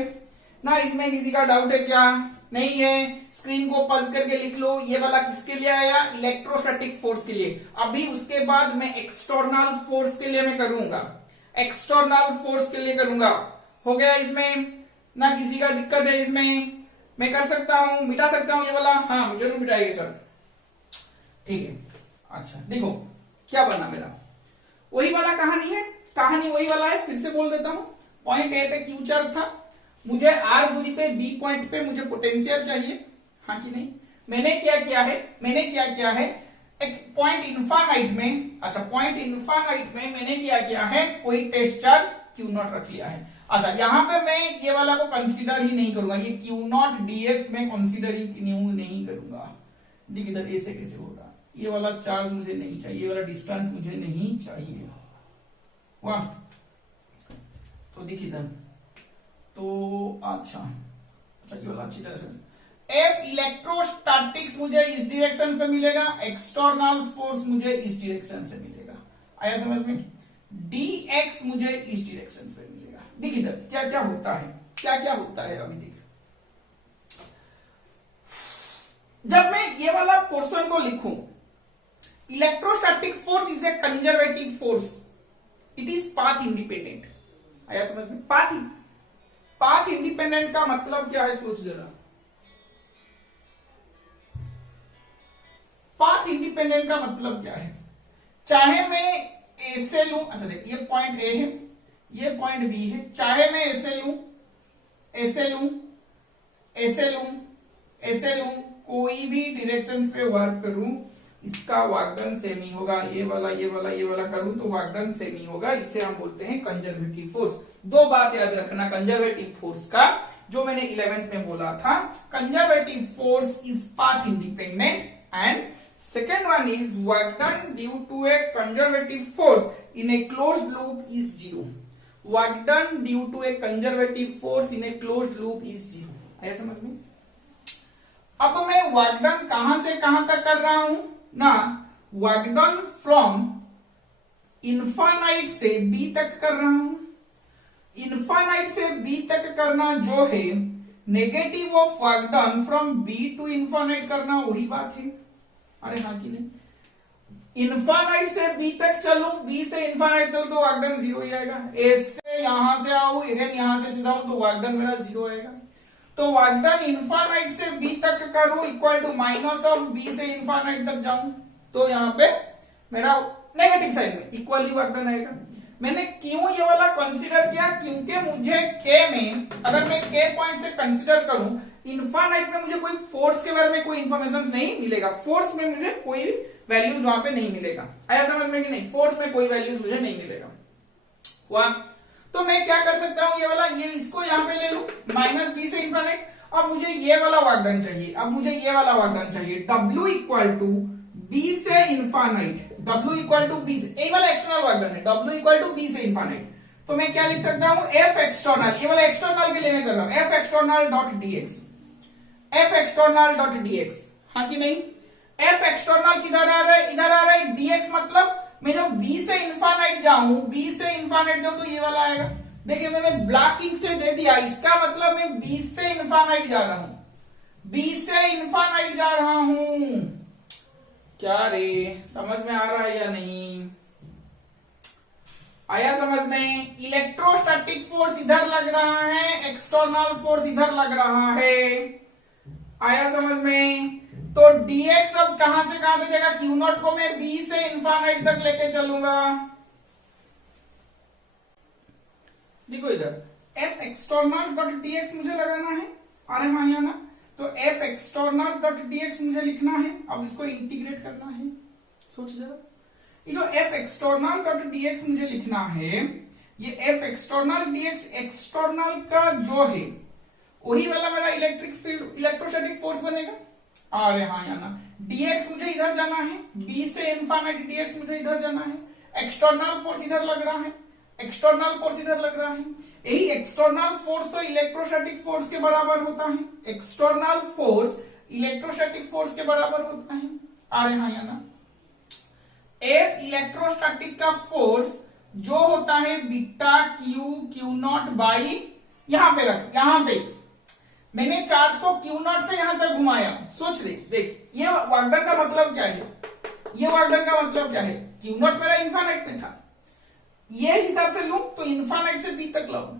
ना इसमें किसी का डाउट है क्या? नहीं है। स्क्रीन को पल्स करके लिख लो, ये वाला किसके लिए आया? इलेक्ट्रोस्टैटिक फोर्स के लिए। अभी उसके बाद मैं एक्सटर्नल फोर्स के लिए मैं करूंगा, एक्सटर्नल फोर्स के लिए करूंगा। हो गया इसमें? ना किसी का दिक्कत है इसमें? मैं कर सकता हूं, मिटा सकता हूं ये वाला? हाँ जरूर मिटाइए सर, ठीक है। अच्छा देखो क्या बना मेरा, वही वाला कहानी है, कहानी वही वाला है, फिर से बोल देता हूं। पॉइंट ए पे क्यू चार्ज था, मुझे आर दूरी पे बी पॉइंट पे मुझे पोटेंशियल चाहिए, हाँ कि नहीं? मैंने क्या किया है, एक पॉइंट इनफाइनाइट में, अच्छा पॉइंट इनफाइनाइट में मैंने क्या किया है, कोई टेस्ट चार्ज क्यू नॉट रख लिया है। अच्छा यहां पे मैं ये वाला को कंसीडर ही नहीं करूंगा, ये क्यू नॉट डीएक्स में कंसीडर ही नहीं करूंगा। देख इधर ऐसे कैसे होगा, ये वाला चार्ज मुझे नहीं चाहिए, ये वाला डिस्टेंस मुझे नहीं चाहिए। वाह, तो देख इधर, तो अच्छा ये वाला अच्छी तरह से, एफ इलेक्ट्रोस्टैटिक्स मुझे इस डायरेक्शन पे मिलेगा, एक्सटर्नल फोर्स मुझे इस डायरेक्शन से मिलेगा। आया समझ में? dx मुझे इस डायरेक्शन पे मिलेगा। देख इधर क्या क्या होता है, क्या क्या होता है अभी देख। जब मैं ये वाला पोर्शन को लिखूं, electrostatic force is a conservative force, it is path independent. आया समझ में? पाथ इंडिपेंडेंट का मतलब क्या है, सोच जरा। पाथ इंडिपेंडेंट का मतलब क्या है? चाहे मैं ऐसे लूं, अच्छा देख ये पॉइंट ए है, ये पॉइंट बी है, चाहे मैं ऐसे लूं, ऐसे लूं, ऐसे लूं, ऐसे लूं, कोई भी डायरेक्शन पे वर्क करूं, इसका वाकडन सेम ही होगा। ये वाला ये वाला ये वाला करूं तो वाकडन सेम ही होगा। इसे हम बोलते हैं कंजर्वेटिव फोर्स। दो बात याद रखना कंजर्वेटिव फोर्स का, जो मैंने 11th में बोला था, conservative force is path independent and second one is work done due to a conservative force in a closed loop is zero. Work done due to a conservative force in a closed loop is zero. आया समझ में? अब मैं work done कहां से कहां तक कर रहा हूं ना, वर्क डन फ्रॉम इनफाइनाइट से बी तक कर रहा हूं। इनफाइनाइट से बी तक करना जो है, negative of work done from B to infinite करना, वही बात है। अरे हाँ कि नहीं? इनफाइनाइट से बी तक चलूं, बी से इनफाइनाइट चलूं तो वर्क डन जीरो ही आएगा। ए से यहां से आऊं, अगेन यहां से सीधा हूं तो वर्क डन मेरा जीरो आएगा। तो वर्क डन इनफाइनाइट से बी तक करूं equal to minus of B से इनफाइनाइट तक जाऊं, तो यहां पे मेरा नेगेटिव साइड में इक्वल ही वर्क डन आएगा। मैंने क्यों ये वाला कंसीडर किया? क्योंकि मुझे के में, अगर मैं के पॉइंट से कंसीडर करूं, इनफाइनाइट में मुझे कोई फोर्स के बारे में कोई इंफॉर्मेशन नहीं मिलेगा, फोर्स में मुझे कोई वैल्यूज वहां पे नहीं मिलेगा। आया समझ में कि नहीं? फोर्स में कोई वैल्यूज मुझे नहीं मिलेगा। वहां तो मैं क्या कर सकता हूं, ये वाला, ये इसको यहां पे ले लूं, माइनस बी से इनफाइनाइट। अब मुझे ये वाला वर्क डन चाहिए, अब मुझे ये वाला वर्क डन चाहिए, W इक्वल टू बी से infinite W equal to B से, यही वाला एक्सटर्नल वर्क डन है, W इक्वल टू बी से इनफाइनाइट, तो मैं क्या लिख सकता हूं, F एक्सटर्नल, ये वाला एक्सटर्नल के लिए मैं कर रहा हूं, F external dot dx, F external dot dx, हाँ कि नहीं। F एक्सटर्नल किधर आ रहा है, इधर आ रहा है, dx मतलब मैं जब B से इनफाइनाइट जाऊं, B से इनफाइनाइट जाऊं तो ये वाला आएगा। देखिए मैंने ब्लैक इंक से दे दिया, इसका मतलब मैं B से इनफाइनाइट जा रहा हूं, B से इनफाइनाइट जा रहा हूं। क्या रे, समझ में आ रहा है या नहीं, आया समझ में। इलेक्ट्रोस्टैटिक फोर्स इधर लग रहा है, एक्सटर्नल फोर्स इधर लग रहा है, आया समझ में। तो dx अब कहां से कहां तक जाएगा, क्यू नॉट को मैं B से इनफाइनाइट तक लेके चलूंगा। देखो इधर F एक्सटर्नल डॉट dx मुझे लगाना है, अरे हाँ या ना, तो F एक्सटर्नल डॉट dx मुझे लिखना है, अब इसको इंटीग्रेट करना है, सोच जरा, ये जो F एक्सटर्नल डॉट dx मुझे लिखना है, ये F एक्सटर्नल dx एक्सटर्नल का जो है वही वाला मेरा इलेक्ट्रिक फील्ड इलेक्ट्रोस्टैटिक फोर्स बनेगा, अरे हाँ या ना। dx मुझे इधर जाना है, B से इनफाइनाइट dx मुझे इधर जाना है, एक्सटर्नल फोर्स इधर लग रहा है, एक्सटर्नल फोर्स इधर लग रहा है, यही एक्सटर्नल फोर्स तो इलेक्ट्रोस्टैटिक फोर्स के बराबर होता है, एक्सटर्नल फोर्स इलेक्ट्रोस्टैटिक फोर्स के बराबर होता है, अरे हाँ या ना। F इलेक्ट्रोस्टैटिक का फोर्स जो होता है बीटा क्यू नॉट बाई, यहां पे रख, यहां पे मैंने चार्ज को क्यू नॉट से यहां तक घुमाया, सोच ले, देख ये वर्कडन का मतलब क्या है, ये वर्कडन का मतलब क्या है, क्यू नॉट मेरा इनफाइनाइट में था, ये हिसाब से लूं तो इनफाइनाइट से बी तक लाऊं,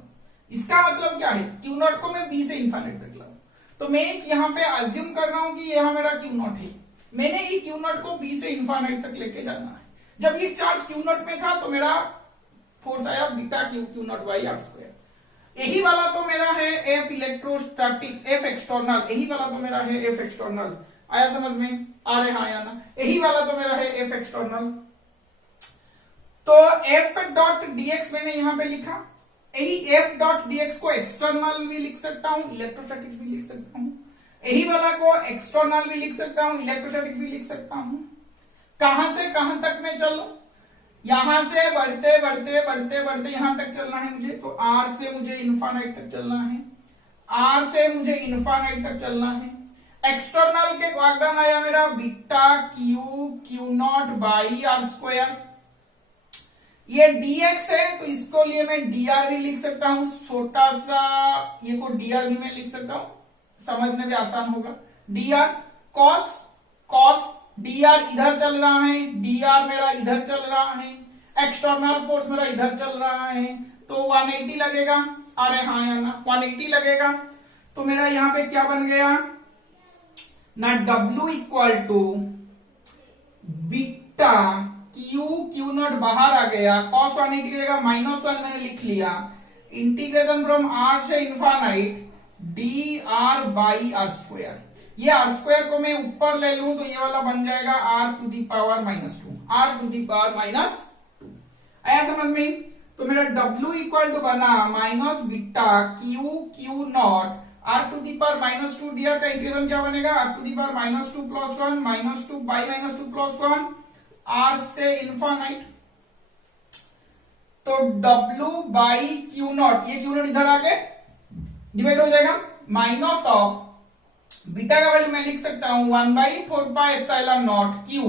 इसका मतलब क्या है, क्यू नॉट को मैं बी से इनफाइनाइट तक लाऊं, तो मैं यहां पे अज्यूम कर रहा हूं कि यहां मेरा क्यू नॉट है, मैंने ये क्यू नॉट को बी से इनफाइनाइट तक लेके जाना है। जब ये चार्ज क्यू नॉट में था तो मेरा फोर्स आया beta Q naught by R square, यही वाला तो मेरा है F इलेक्ट्रोस्टैटिक्स, F एक्सटर्नल, यही वाला तो मेरा है F एक्सटर्नल, आया समझ में, अरे हाँ या ना, यही वाला तो मेरा है F एक्सटर्नल। तो F डॉट dx मैंने यहां पे लिखा, यही F डॉट dx को एक्सटर्नल भी लिख सकता हूं, इलेक्ट्रोस्टैटिक्स भी लिख सकता हूं, यही वाला को एक्सटर्नल भी लिख सकता हूं, इलेक्ट्रोस्टैटिक्स भी लिख सकता हूं। कहां से कहां तक मैं चलूं, यहां से बढ़ते बढ़ते बढ़ते बढ़ते यहां तक चलना है मुझे, तो R से मुझे इनफाइनाइट तक चलना है, R से मुझे इनफाइनाइट तक चलना है। एक्सटर्नल के वर्कडन आया मेरा beta Q naught by R square, ये dx है तो इसको लिए मैं dr भी लिख सकता हूं, छोटा सा ये को dr भी मैं लिख सकता हूं, समझने में आसान होगा, dr cos dr इधर चल रहा है, dr मेरा इधर चल रहा है, एक्सटर्नल फोर्स मेरा इधर चल रहा है, तो 180 लगेगा, अरे हाँ या ना, 180 लगेगा, तो मेरा यहां पे क्या बन गया ना, W equal to beta Q naught बाहर आ गया, cos 180 लगेगा, -1 मैंने लिख लिया, इंटीग्रेशन फ्रॉम R से infinite dr by R square, ये आर स्क्वायर को मैं ऊपर ले लूं तो ये वाला बन जाएगा r to the power -2, r to the power -2, आया समझ में। तो मेरा W इक्वल टू बना minus beta Q naught r to the power -2 dr का इंटीग्रेशन क्या बनेगा, r to the power -2 plus 1 -2 by -2 plus 1 r से इनफाइनाइट, तो W बाई क्यू नॉट, ये क्यू नॉट इधर आके डिवाइड हो जाएगा, माइनस ऑफ बीटा का वैल्यू मैं लिख सकता हूं 1/4πε0 क्यू,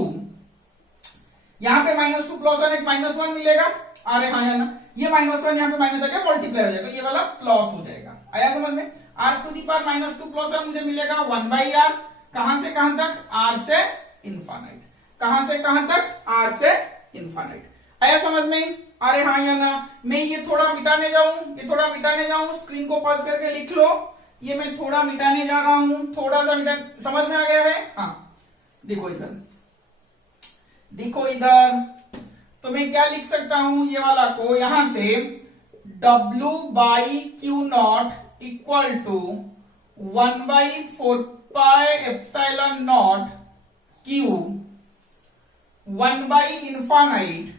यहां पे -2 प्लस 1 एक -1 मिलेगा, अरे हाँ या ना, ये -1 यहां पे माइनस आके मल्टीप्लाई हो जाएगा, तो ये वाला प्लस हो जाएगा, आया समझ में। r to the power -2 plus 1 मुझे मिलेगा 1/r, कहां से कहां तक, r से इनफाइनाइट, कहां से कहां तक, r से इनफाइनाइट, आया समझ में, अरे हाँ या ना। मैं ये थोड़ा मिटाने जाऊं, ये थोड़ा मिटाने जाऊं, स्क्रीन को पास करके लिख लो, ये मैं थोड़ा मिटाने जा रहा हूं, थोड़ा सा समझ में आ गया है, हाँ देखो इधर, देखो इधर, तो मैं क्या लिख सकता हूं, ये वाला को यहां से W by Q naught equal to 1/4πε0 क्यू 1/इनफाइनाइट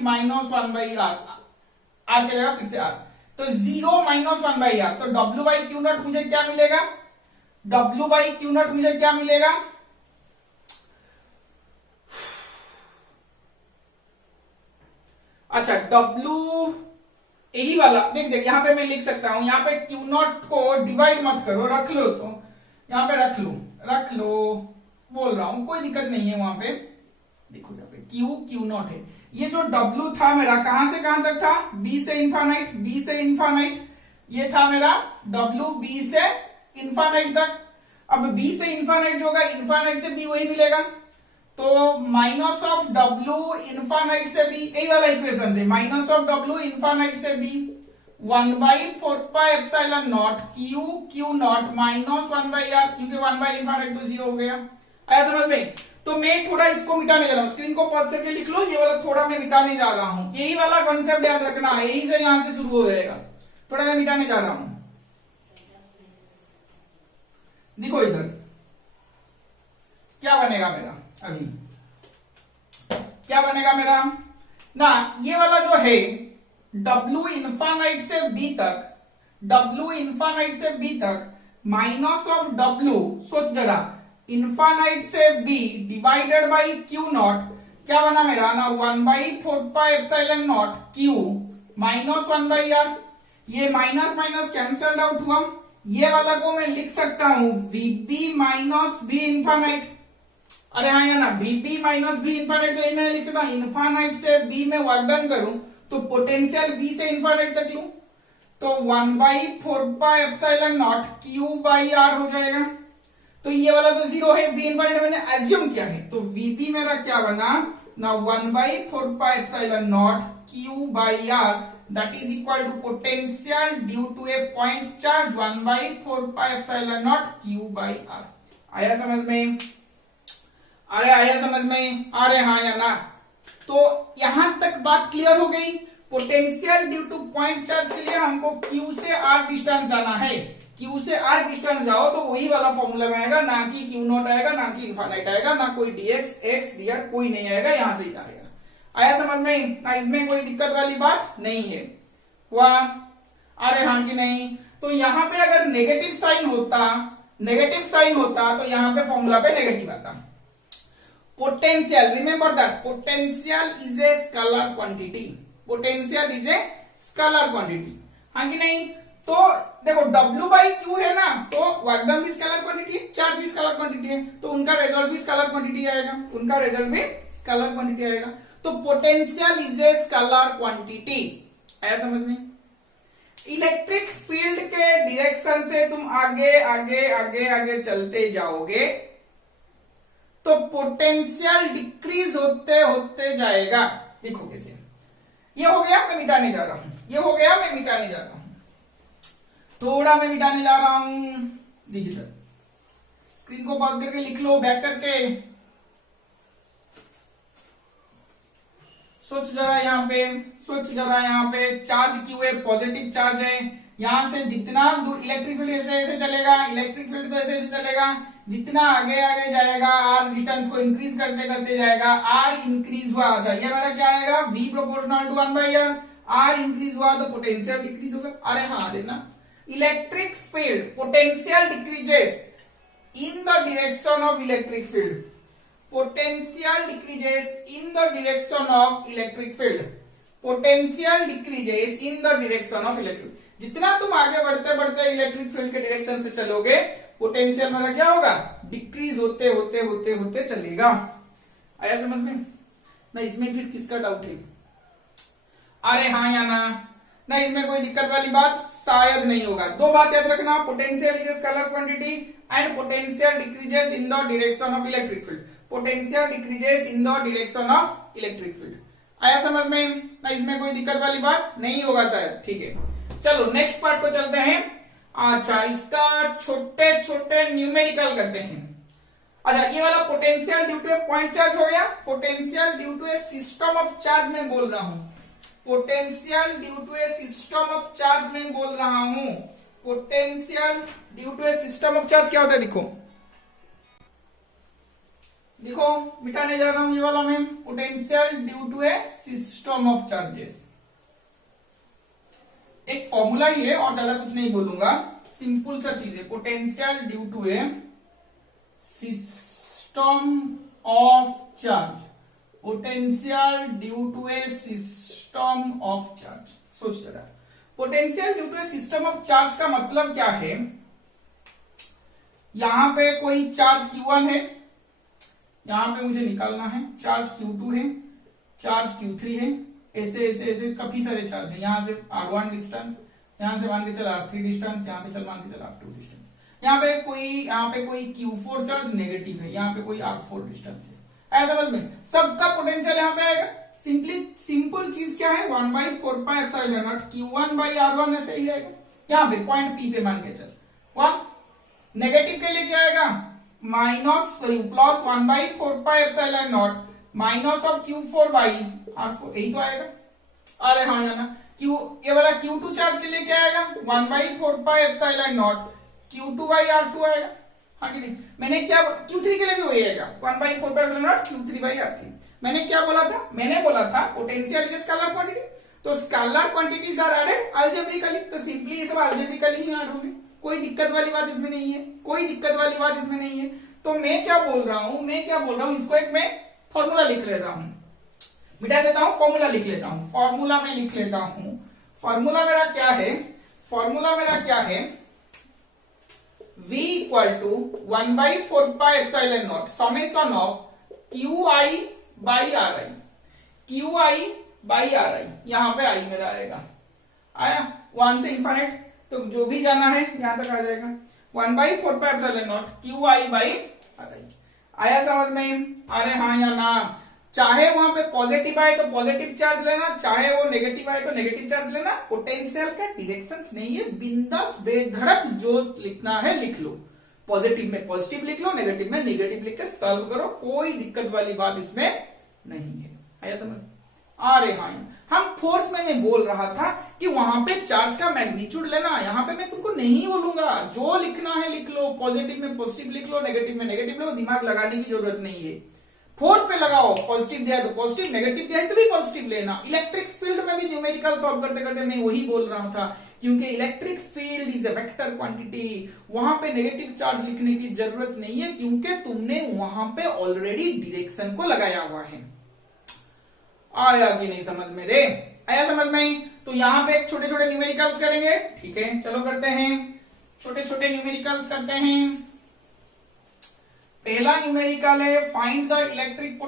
-1/r, r के जगह फिर से r, तो 0 -1/r, तो W बाई क्यू नॉट मुझे क्या मिलेगा, W बाई क्यू नॉट मुझे क्या मिलेगा, अच्छा W यही वाला देख देख, यहाँ पे मैं लिख सकता हूं, यहाँ पे क्यू नॉट को डिवाइड मत करो, रख लो, तो यहाँ पे रख लो बोल रहा हूं, कोई दिक्कत नहीं है वहां पे। देखो यहाँ पे क्यू नॉट है, ये जो W था मेरा कहां से कहां तक था, B से इन्फानाइट, ये था मेरा W B से इन्फानाइट तक। अब B से इन्फानाइट जो होगा, इन्फानाइट से B वही मिलेगा, तो माइनस ऑफ W इन्फानाइट से B, यही वाला इक्वेशन से माइनस ऑफ W इन्फानाइट से B 1/4πε0 Q not minus 1/r, क्योंकि 1 इन्फानाइट तो 0 हो गया। आया समझ में? तो मैं थोड़ा इसको मिटाने जा रहा हूं, स्क्रीन को पॉज करके लिख लो, ये वाला थोड़ा मैं मिटाने जा रहा हूं, यही वाला कॉन्सेप्ट याद रखना है, यही से यहां से शुरू हो जाएगा, थोड़ा मैं मिटाने जा रहा हूं। देखो इधर क्या बनेगा मेरा, अभी क्या बनेगा मेरा ना, ये वाला जो है W इन्फानाइट से B तक माइनस ऑफ W, सोच जरा, इन्फानाइट से B divided by Q not, क्या बना मेरा ना 1/4πε0 Q माइनस 1/r, ये माइनस माइनस कैंसल्ड आउट हुआ, ये वाला को मैं लिख सकता हूं VB माइनस B इन्फानाइट। अरे हाँ या ना, VB माइनस B इन्फानाइट, तो ये मैंने लिख सकता हूं, इन्फानाइट से B में वर्क डन करूं तो पोटेंशियल B से इन्फानाइट तक लूं तो 1/4πε0 Q/r हो जाएगा। तो ये वाला तो 0 है, V इन्फानाइट मैंने एज्यूम किया है, तो VB मेरा क्या बना ना 1/4πε0 Q/r, that is equal to potential due to a point charge 1/4πε0 Q/r। आया समझ में? आया समझ में? अरे हाँ या ना? तो यहां तक बात क्लियर हो गई। Potential due two point charge के लिए हमको Q से R डिस्टेंस जाना है, Q से R डिस्टेंस जाओ तो वही वाला फॉर्मूला में आएगा, ना कि Q नॉट आएगा, ना कि इन्फानाइट आएगा, ना कोई dx x dr कोई नहीं आएगा, यहां से ही आएगा। आया समझ में? ना इसमें कोई दिक्कत वाली बात नहीं है, हुआ? अरे हाँ कि नहीं? तो यहां पे अगर नेगेटिव साइन होता तो यहां पे फॉर्मूला पे नेगेटिव आता। Potential, remember that potential is a scalar quantity, हाँ कि नहीं? तो देखो W बाई Q है ना, तो वर्क डन भी स्केलर क्वांटिटी है, चार्ज भी स्केलर क्वांटिटी है, तो उनका रिजल्ट भी स्केलर क्वांटिटी आएगा, तो potential is a scalar quantity. आया समझ में? इलेक्ट्रिक फील्ड के डायरेक्शन से तुम आगे चलते जाओगे तो पोटेंशियल डिक्रीज होते जाएगा। देखो कैसे, ये हो गया, मैं मिटाने जा रहा हूं, थोड़ा मैं मिटाने जा रहा हूं। देखिए स्क्रीन को पॉज करके लिख लो, बैक करके सोच जरा यहाँ पे चार्ज क्यू है, पॉजिटिव चार्ज है, यहां से जितना दूर इलेक्ट्रिक फील्ड ऐसे चलेगा, तो ऐसे चलेगा, जितना आगे जाएगा R डिस्टेंस को इंक्रीज करते जाएगा, R इंक्रीज हुआ, अच्छा ये मेरा क्या आएगा, V proportional to 1/r, R increase हुआ तो पोटेंशियल डिक्रीज होगा। अरे हाँ, अरे ना, electric field potential decreases in the direction of electric field, potential decreases in the direction of electric field, जितना तुम आगे बढ़ते इलेक्ट्रिक फील्ड के डायरेक्शन से चलोगे, पोटेंशियल मेरा क्या होगा, डिक्रीज होते चलेगा। आया समझ में? ना इसमें फिर किसका डाउट है? अरे हाँ या ना? इसमें कोई दिक्कत वाली बात शायद नहीं होगा। दो बात याद रखना, potential is a scalar quantity and potential decreases in the direction of electric field, आया समझ में? ना इसमें कोई दिक्कत वाली बात नहीं होगा शायद, ठीक है। चलो नेक्स्ट पार्ट को चलते हैं। अच्छा, इसका छोटे न्यूमेरिकल करते हैं। अच्छा, ये वाला potential due to a point charge हो गया, potential due to a system of charge में बोल रहा हूं, potential due to a system of charge में बोल रहा हूं। Potential due to a system of charge क्या होता है? देखो मिटाने जा रहा हूं ये वाला मैं, potential due to a system of charges, एक फॉर्मूला ही है और ज्यादा कुछ नहीं बोलूंगा, सिंपल सा चीज है। Potential due to a system of charge, potential due to a system system of charge. सोच जरा, potential due to a system of charge का मतलब क्या है? यहां पे कोई चार्ज Q1 है, यहां पे मुझे निकालना है, चार्ज Q2 है, चार्ज Q3 है, ऐसे ऐसे ऐसे काफी सारे चार्ज है। यहां से R1 डिस्टेंस, यहां से मान के चल R3 डिस्टेंस, यहां पे चल मान के चल R2 डिस्टेंस। यहाँ पे कोई Q4 चार्ज नेगेटिव है, यहाँ पे कोई R4 डिस्टेंस है। ऐसा समझ में, सबका पोटेंशियल यहाँ पे आएगा। सिंपल चीज क्या है, 1/4πε0 Q1/R1 ऐसे ही आएगा। यहाँ पे पॉइंट P पे मान के चल 1। नेगेटिव के लिए क्या आएगा, प्लस 1/4πε0 माइनस ऑफ Q4/R4, यही तो आएगा। अरे हाँ या ना, ये वाला Q2 चार्ज के लिए क्या आएगा, 1/4πε0 Q2/R2 आएगा। हाँ कि नहीं? मैंने क्या, Q3 के लिए भी वही आएगा, 1/4πε0 Q3/R3। मैंने क्या बोला था? मैंने बोला था पोटेंशियल इज स्केलर क्वांटिटी, तो scalar quantities are added algebraically, तो सिंपली ये सब अलजेब्रिकली ही ऐड होंगे। कोई दिक्कत वाली बात इसमें नहीं है, कोई दिक्कत वाली बात इसमें नहीं है। तो मैं क्या बोल रहा हूं, इसको एक मैं फॉर्मूला लिख लेता हूं, मिटा देता हूं, फॉर्मूला लिख लेता हूं। फॉर्मूला में लिख लेता हूं, फॉर्मूला मेरा क्या है, V equal to 1/4πε0 summation of QI/RI, QI/RI, यहां पे I मेरा आया 1 से इंफिनिट, तो जो भी जाना है यहां तक आ जाएगा। 1/4πε0 QI/RI आया समझ में? अरे हाँ या ना? चाहे वहां पे पॉजिटिव आए तो पॉजिटिव चार्ज लेना, चाहे वो नेगेटिव आए तो नेगेटिव चार्ज लेना। पोटेंशियल का डायरेक्शंस नहीं है, बिंदास बेधड़क जो लिखना है लिख लो। पॉजिटिव में पॉजिटिव लिख लो, नेगेटिव में नेगेटिव लिख के सॉल्व करो, कोई दिक्कत वाली बात इसमें नहीं है। आया समझ? अरे हाँ, हम फोर्स में मैं बोल रहा था कि वहां पे चार्ज का मैग्नीट्यूड लेना, यहाँ पे मैं तुमको नहीं बोलूंगा, जो लिखना है लिख लो, पॉजिटिव में पॉजिटिव लिख लो, नेगेटिव में नेगेटिव लिखो, दिमाग लगाने की जरूरत नहीं है। फोर्स पे लगाओ, पॉजिटिव दिया तो पॉजिटिव, नेगेटिव दिया तो भी पॉजिटिव लेना। इलेक्ट्रिक फील्ड में भी न्यूमेरिकल सॉल्व करते करते मैं वही बोल रहा था, क्योंकि electric field is a vector quantity, वहां पे नेगेटिव चार्ज लिखने की जरूरत नहीं है, क्योंकि तुमने वहां पे ऑलरेडी डायरेक्शन को लगाया हुआ है। आया कि नहीं समझ में रे? आया समझ में? तो यहाँ पे छोटे छोटे न्यूमेरिकल्स करेंगे, ठीक है? चलो करते हैं, छोटे छोटे न्यूमेरिकल्स करते हैं। पहला न्यूमेरिकल है, find the electric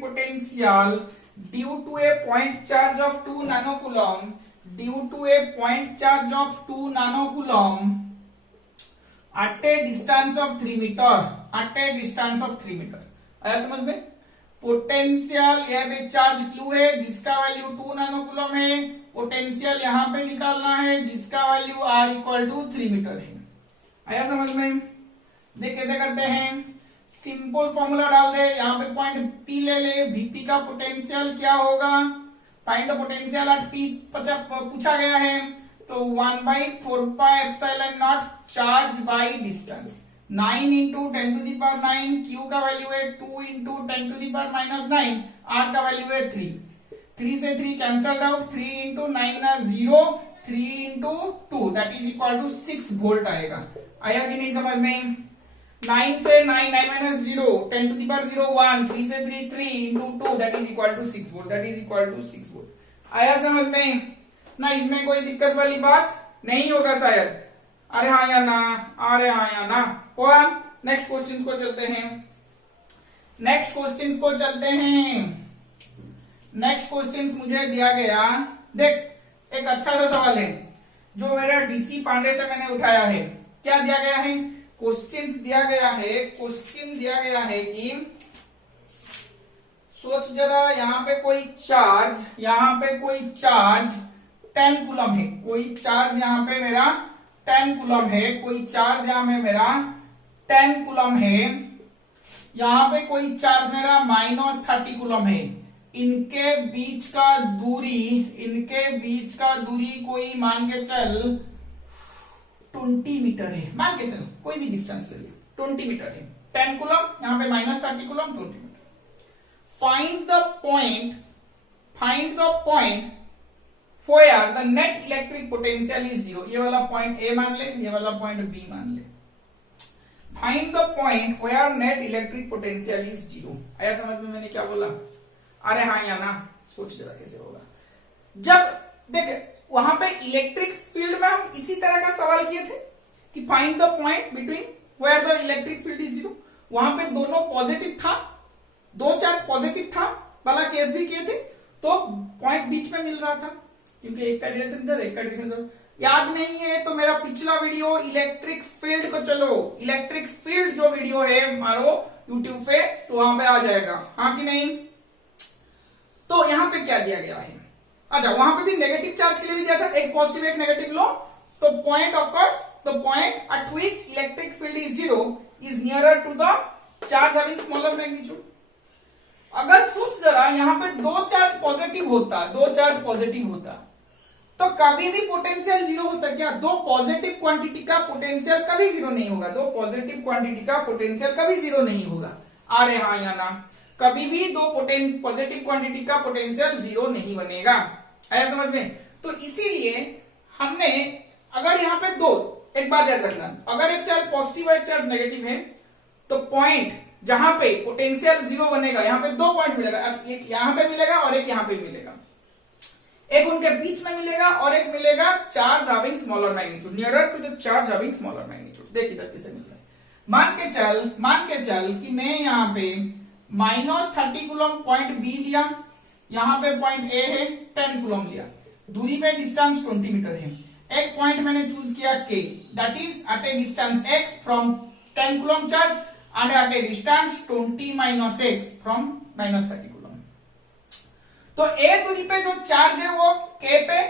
potential due to a point charge of 2 nanocoulomb, at a distance of 3 metre. आया समझ में? पोटेंशियल यह पे चार्ज Q है जिसका वैल्यू 2 नानोकूलम है, पोटेंशियल यहां पे निकालना है जिसका value R equal to 3 metre है। आया समझ में? देख कैसे करते हैं, सिंपल फॉर्मूला डाल दे, यहाँ पे पॉइंट P ले ले, Vp का पोटेंशियल क्या होगा, find the potential at P पूछा गया है, तो 1/4πε0 charge by distance, 9 into 10 to the power 9, Q का वैल्यू है 2 into 10 to the power -9, R का वैल्यू है 3 से 3 कैंसल्ड आउट, 3 इंटू 9 ना 0, 3 into 2 that is equal to 6 volt आएगा। आया कि नहीं समझ में? 9 से 9 माइनस 0, 10 टू द पावर 0 1, 3 से 3 3 into 2 that is equal to 6 volt, आया समझ में? ना इसमें कोई दिक्कत वाली बात नहीं होगा शायद। अरे हाँ या ना? हुआ? नेक्स्ट क्वेश्चन को चलते हैं। नेक्स्ट क्वेश्चन मुझे दिया गया, देख एक अच्छा सा सवाल है जो मेरा DC पांडे से मैंने उठाया है। क्या दिया गया है? क्वेश्चन दिया गया है कि सोच जरा, यहाँ पे कोई चार्ज 10 कूलम है, कोई चार्ज यहाँ पे मेरा 10 कूलम है, कोई चार्ज यहाँ में मेरा 10 कूलम है, यहाँ पे कोई चार्ज मेरा -30 कूलम है। इनके बीच का दूरी कोई मान के चल 20 मीटर है, मान के चल कोई भी डिस्टेंस ले लिया, 20 मीटर है। 10 कूलम, यहाँ पे -30 coulomb, 20 metre. Find the point where the net electric potential is 0। ये वाला पॉइंट A मान ले, ये वाला पॉइंट B मान ले। Find the point where net electric potential is 0। आया समझ में मैंने क्या बोला? अरे हाँ या ना? सोच जरा कैसे होगा। जब देखे वहां पे इलेक्ट्रिक फील्ड में हम इसी तरह का सवाल किए थे कि find the point between where the electric field is zero, वहां पे दोनों पॉजिटिव था, दो चार्ज पॉजिटिव था वाला केस भी किए थे, तो पॉइंट बीच में मिल रहा था क्योंकि एक का डायरेक्शन इधर एक का डायरेक्शन इधर। याद नहीं है तो मेरा पिछला वीडियो इलेक्ट्रिक फील्ड को चलो इलेक्ट्रिक फील्ड जो वीडियो है मारो यूट्यूब पे तो वहां पे आ जाएगा, हाँ कि नहीं। तो यहां पे क्या दिया गया है, अच्छा वहां पे भी नेगेटिव चार्ज के लिए भी दिया था, एक पॉजिटिव एक नेगेटिव लो, तो point of course the point at which electric field is zero is nearer to the charge having smaller magnitude. अगर सोच जरा यहां पे दो चार्ज पॉजिटिव होता तो कभी भी पोटेंशियल जीरो होता क्या? दो पॉजिटिव क्वांटिटी का पोटेंशियल कभी जीरो नहीं होगा, दो पॉजिटिव क्वांटिटी का पोटेंशियल कभी जीरो नहीं होगा। अरे हाँ या ना, कभी भी दो पॉजिटिव क्वांटिटी का पोटेंशियल जीरो नहीं बनेगा, आया समझ में। तो इसीलिए हमने अगर यहाँ पे दो, एक बात याद रखना, अगर एक चार्ज पॉजिटिव और एक चार्ज नेगेटिव है तो पॉइंट जहां पे पोटेंशियल जीरो बनेगा यहां पे दो पॉइंट मिलेगा, एक यहां पे मिलेगा और एक यहां पे मिलेगा, एक उनके बीच में मिलेगा और एक मिलेगा charge having smaller magnitude, nearer to the charge having smaller magnitude. देख इधर कैसे मिल रहा है। मान के चल कि मैं यहाँ पे -30 कूलम पॉइंट बी लिया, यहाँ पे पॉइंट ए है 10 कूलम लिया, दूरी पे डिस्टेंस 20 मीटर है, एक पॉइंट मैंने चूज किया के, that is at a distance x from 10 coulomb charge and at a distance 20 - x from -30 coulomb. तो ए दूरी पे जो चार्ज है वो के पे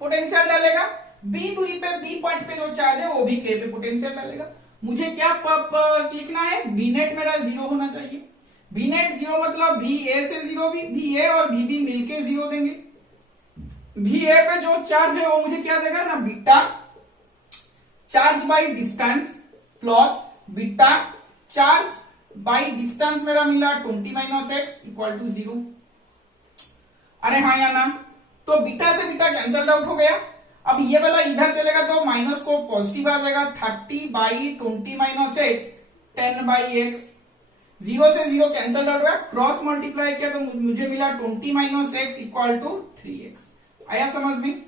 पोटेंशियल डालेगा, बी दूरी पे बी पॉइंट पे जो चार्ज है वो भी के पे पोटेंशियल डालेगा। मुझे क्या लिखना है, बी नेट मेरा जीरो होना चाहिए। बी नेट जीरो मतलब भी ए से जीरो, भी ए और भी मिलके जीरो देंगे। भी ए पे जो चार्ज है वो मुझे क्या देगा ना, beta charge by distance plus beta charge by distance मेरा मिला 20 - x इक्वल टू 0। अरे हाँ या ना, तो बीटा से बीटा कैंसल आउट हो गया। अब ये वाला इधर चलेगा तो माइनस को पॉजिटिव आ जाएगा, 30/20 - x 10/x, 0 से 0 कैंसल आउट हुआ, क्रॉस मल्टीप्लाई किया तो मुझे मिला 20 - x इक्वल टू 3x। आया समझ में,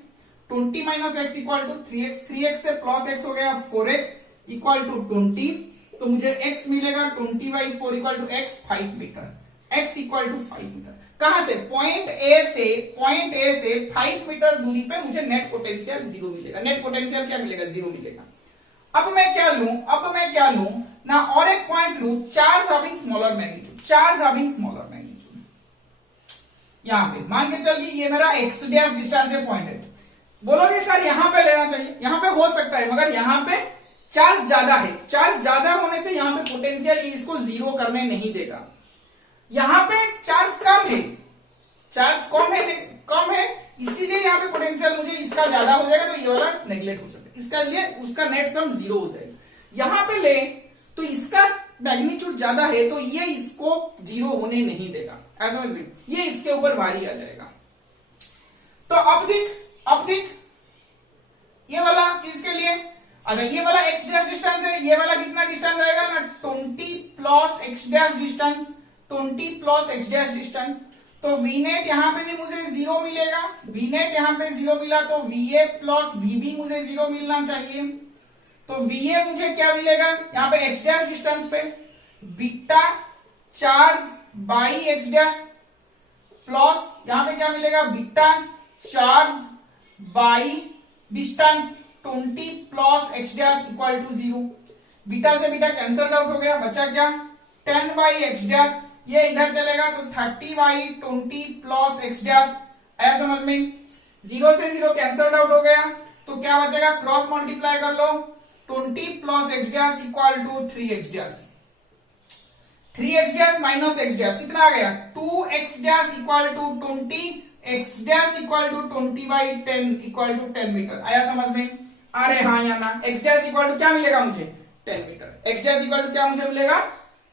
20 - x equal to 3x, 3x से प्लस x हो गया 4x इक्वल टू 20, तो मुझे x मिलेगा 20/4 equal to x 5 metre, x equal to 5 metre. कहां से, पॉइंट ए से 5 मीटर दूरी पे मुझे नेट पोटेंशियल जीरो मिलेगा। नेट पोटेंशियल क्या मिलेगा, जीरो मिलेगा। अब मैं क्या लूं ना, और एक पॉइंट लूं, चार्ज हैविंग स्मॉलर मैग्नीट्यूड। यहां पे मान के चल कि ये मेरा x डैश डिस्टेंस है पॉइंट है, बोलोगे सर यहां पे लेना चाहिए, यहां पे हो सकता है मगर यहां पे चार्ज ज्यादा है, चार्ज ज्यादा होने से यहां पे पोटेंशियल इसको जीरो करने नहीं देगा। यहां पे चार्ज कम है इसीलिए यहां पे पोटेंशियल मुझे इसका ज्यादा हो जाएगा, तो ये वाला नेग्लेक्ट हो सकता है, इसका लिए उसका नेट सम जीरो हो जाएगा। यहां पे ले तो इसका मैग्नीट्यूड ज्यादा है तो ये इसको जीरो होने नहीं देगा, ऐसा समझ में, ये इसके ऊपर भारी आ जाएगा। तो अब देख ये वाला चीज के लिए, अच्छा ये वाला x डैश डिस्टेंस है, ये वाला कितना डिस्टेंस आएगा ना 20 plus x dash distance, 20 plus x dash distance, तो v नेट यहां पे भी मुझे जीरो मिलेगा, v नेट यहां पे जीरो मिला तो va प्लस vb मुझे जीरो मिलना चाहिए। तो va मुझे क्या मिलेगा, यहां पे x डैश डिस्टेंस पे beta charge by x dash plus यहां पे क्या मिलेगा, beta charge by distance 20 plus x dash equal to 0। Beta से बीटा कैंसल आउट हो गया, बचा क्या 10/x डैश, ये इधर चलेगा तो 30/20 प्लस x डैश। आया समझ में, 0 से 0 कैंसल आउट हो गया तो क्या बचेगा, क्रॉस मल्टीप्लाई कर लो, 20 plus x dash equal to 3x dash, 3x dash minus x dash कितना आ गया 2x dash equal to 20, x dash equal to 20/10 equal to 10 metre. आया समझ में, अरे हाँ या ना, x डैश इक्वल टू क्या मिलेगा मुझे 10 metre, x dash equal to क्या मुझे मिलेगा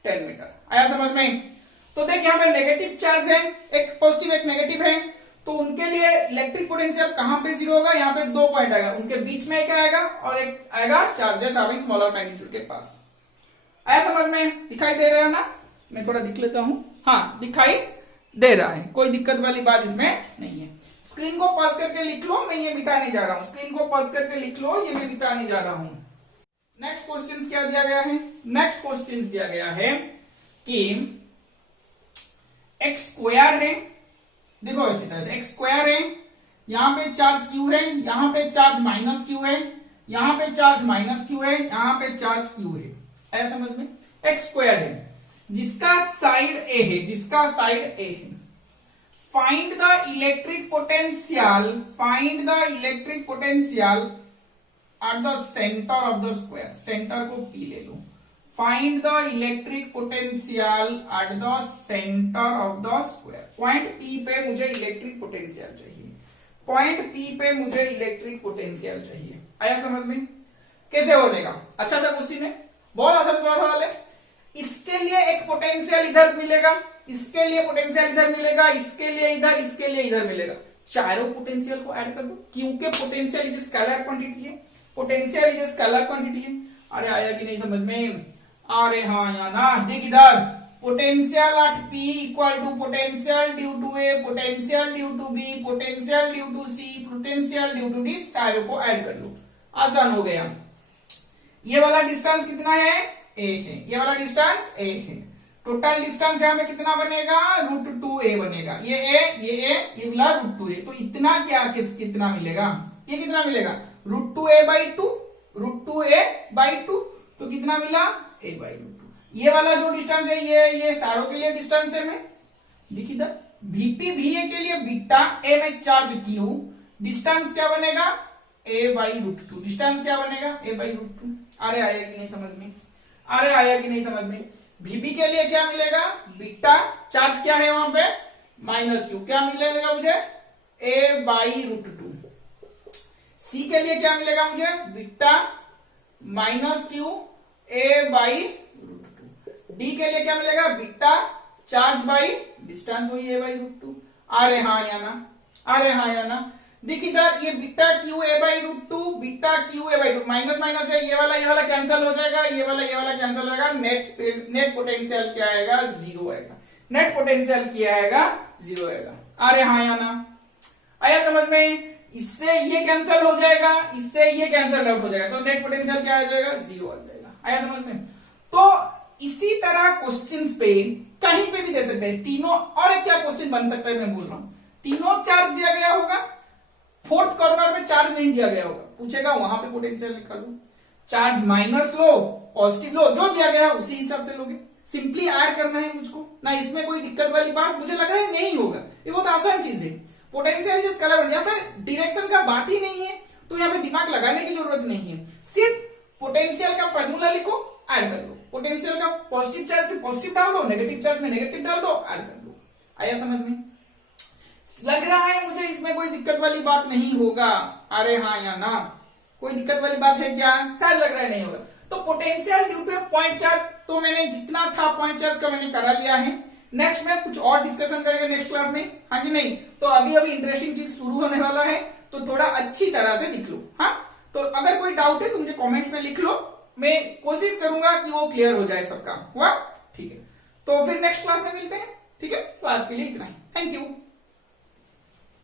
10 मीटर। आया समझ में। तो देख यहाँ पे नेगेटिव चार्ज है, एक पॉजिटिव एक नेगेटिव है, तो उनके लिए इलेक्ट्रिक पोटेंशियल कहां पे जीरो होगा, यहाँ पे दो पॉइंट आएगा, उनके बीच में एक आएगा और एक आएगा चार्जेस हैविंग स्मॉलर मैग्नीट्यूड के पास। आया समझ में, दिखाई दे रहा है ना, मैं थोड़ा लिख लेता हूं, हाँ दिखाई दे रहा है, कोई दिक्कत वाली बात इसमें नहीं है। स्क्रीन को पॉज करके लिख लो, मैं ये मिटाने जा रहा हूं। स्क्रीन को पॉज करके लिख लो, ये मैं मिटाने जा रहा हूं। नेक्स्ट क्वेश्चन क्या दिया गया है? नेक्स्ट क्वेश्चन दिया गया है कि एक्स स्क्वायर है, देखो इसी तरह से एक्स स्क्वायर है, यहां पे चार्ज क्यू है, यहां पे चार्ज माइनस क्यू है, यहां पे चार्ज माइनस क्यू है, यहां पे चार्ज क्यू है। आया समझ में? एक्स स्क्वायर है जिसका साइड ए है, जिसका साइड ए है। Find the electric potential, find the electric potential at the centre of the square. Centre को पी ले लो। Find the electric potential at the centre of the square. Point P पे मुझे electric potential चाहिए, point P पे मुझे electric potential चाहिए। आया समझ में? कैसे बनेगा? अच्छा सा क्वेश्चन है, बहुत आसान सवाल है। इसके लिए एक पोटेंशियल इधर मिलेगा, इसके लिए पोटेंशियल इधर मिलेगा, इसके लिए इधर, इसके लिए इधर मिलेगा। चारों पोटेंशियल को ऐड कर दो, क्योंकि पोटेंशियल इज स्केलर क्वांटिटी है, पोटेंशियल इज स्केलर क्वांटिटी है। अरे आया कि नहीं समझ में? अरे हाँ या ना? देख इधर, potential at P equal to potential due to A, potential due to B, potential due to C, potential due to D, सारों को ऐड कर लो। आसान हो गया। ये वाला डिस्टेंस कितना है? ए है। ये वाला डिस्टेंस ए है। टोटल डिस्टेंस यहाँ पे कितना बनेगा? √2a बनेगा। ये ए, ये वाला √2a। तो इतना क्या कितना मिलेगा? ये कितना मिलेगा? √2a/2, √2a/2। तो कितना मिला? a/2। ये वाला जो डिस्टेंस है, ये सारों के लिए डिस्टेंस है। मैं लिख इधर VP VA के लिए बीटा, ए में चार्ज क्यू, डिस्टेंस क्या बनेगा? a/√2। डिस्टेंस क्या बनेगा? a/√2। अरे आया कि नहीं समझ में? अरे आया कि नहीं समझ में? VB के लिए क्या मिलेगा? बीटा, चार्ज क्या है वहां पे? -q। क्या मिलेगा मुझे? a/√2। C के लिए क्या मिलेगा मुझे? Beta -q a/√2। D के लिए क्या मिलेगा? बीटा चार्ज बाई डिस्टेंस, वही a/√2। अरे हाँ या ना? अरे हाँ या ना? देख इधर, ये beta Q a/√2, beta Q a/2, minus minus है, ये वाला कैंसिल हो जाएगा, ये वाला कैंसिल हो जाएगा। नेट पोटेंशियल क्या आएगा? 0 आएगा। नेट पोटेंशियल क्या आएगा? 0 आएगा। अरे हाँ या ना? आया समझ में? इससे ये कैंसिल हो जाएगा, इससे ये कैंसिल आउट हो जाएगा, तो नेट पोटेंशियल क्या आ जाएगा? 0 आ जाएगा। आया समझ में? तो इसी तरह क्वेश्चंस पे कहीं पे भी दे सकते हैं तीनों। और क्या क्वेश्चन बन सकता है, मैं बोल रहा हूं, तीनों चार्ज दिया गया होगा, फोर्थ कॉर्नर में चार्ज नहीं दिया गया होगा, पूछेगा वहां पे पोटेंशियल निकालो। चार्ज माइनस लो, पॉजिटिव लो, जो दिया गया उसी हिसाब से लोगे। सिंपली ऐड करना है मुझको ना, इसमें कोई दिक्कत वाली बात मुझे लग रहा है नहीं होगा। ये बहुत आसान चीज है। पोटेंशियल जिस कलर, या फिर डायरेक्शन का बात ही नहीं है, तो यहाँ पे दिमाग लगाने की जरूरत नहीं है। सिर्फ पोटेंशियल का फॉर्मूला लिखो, ऐड कर लो। पोटेंशियल का पॉजिटिव चार्ज से पॉजिटिव डाल दो, नेगेटिव चार्ज में नेगेटिव डाल दो, ऐड कर लो। आया समझ में? लग रहा है मुझे इसमें कोई दिक्कत वाली बात नहीं होगा। अरे हाँ या ना? कोई दिक्कत वाली बात है क्या? शायद लग रहा है नहीं होगा। तो potential due two point charge, तो मैंने जितना था पॉइंट चार्ज का मैंने करा लिया है। नेक्स्ट में कुछ और डिस्कशन करेंगे नेक्स्ट क्लास में, हाँ कि नहीं? तो अभी इंटरेस्टिंग चीज शुरू होने वाला है, तो थोड़ा अच्छी तरह से लिख लो। हाँ, तो अगर कोई डाउट है तो मुझे कॉमेंट्स में लिख लो, मैं कोशिश करूंगा कि वो क्लियर हो जाए सबका। हुआ? ठीक है, तो फिर नेक्स्ट क्लास में मिलते हैं। ठीक है, तो आज के लिए इतना ही। Thank you.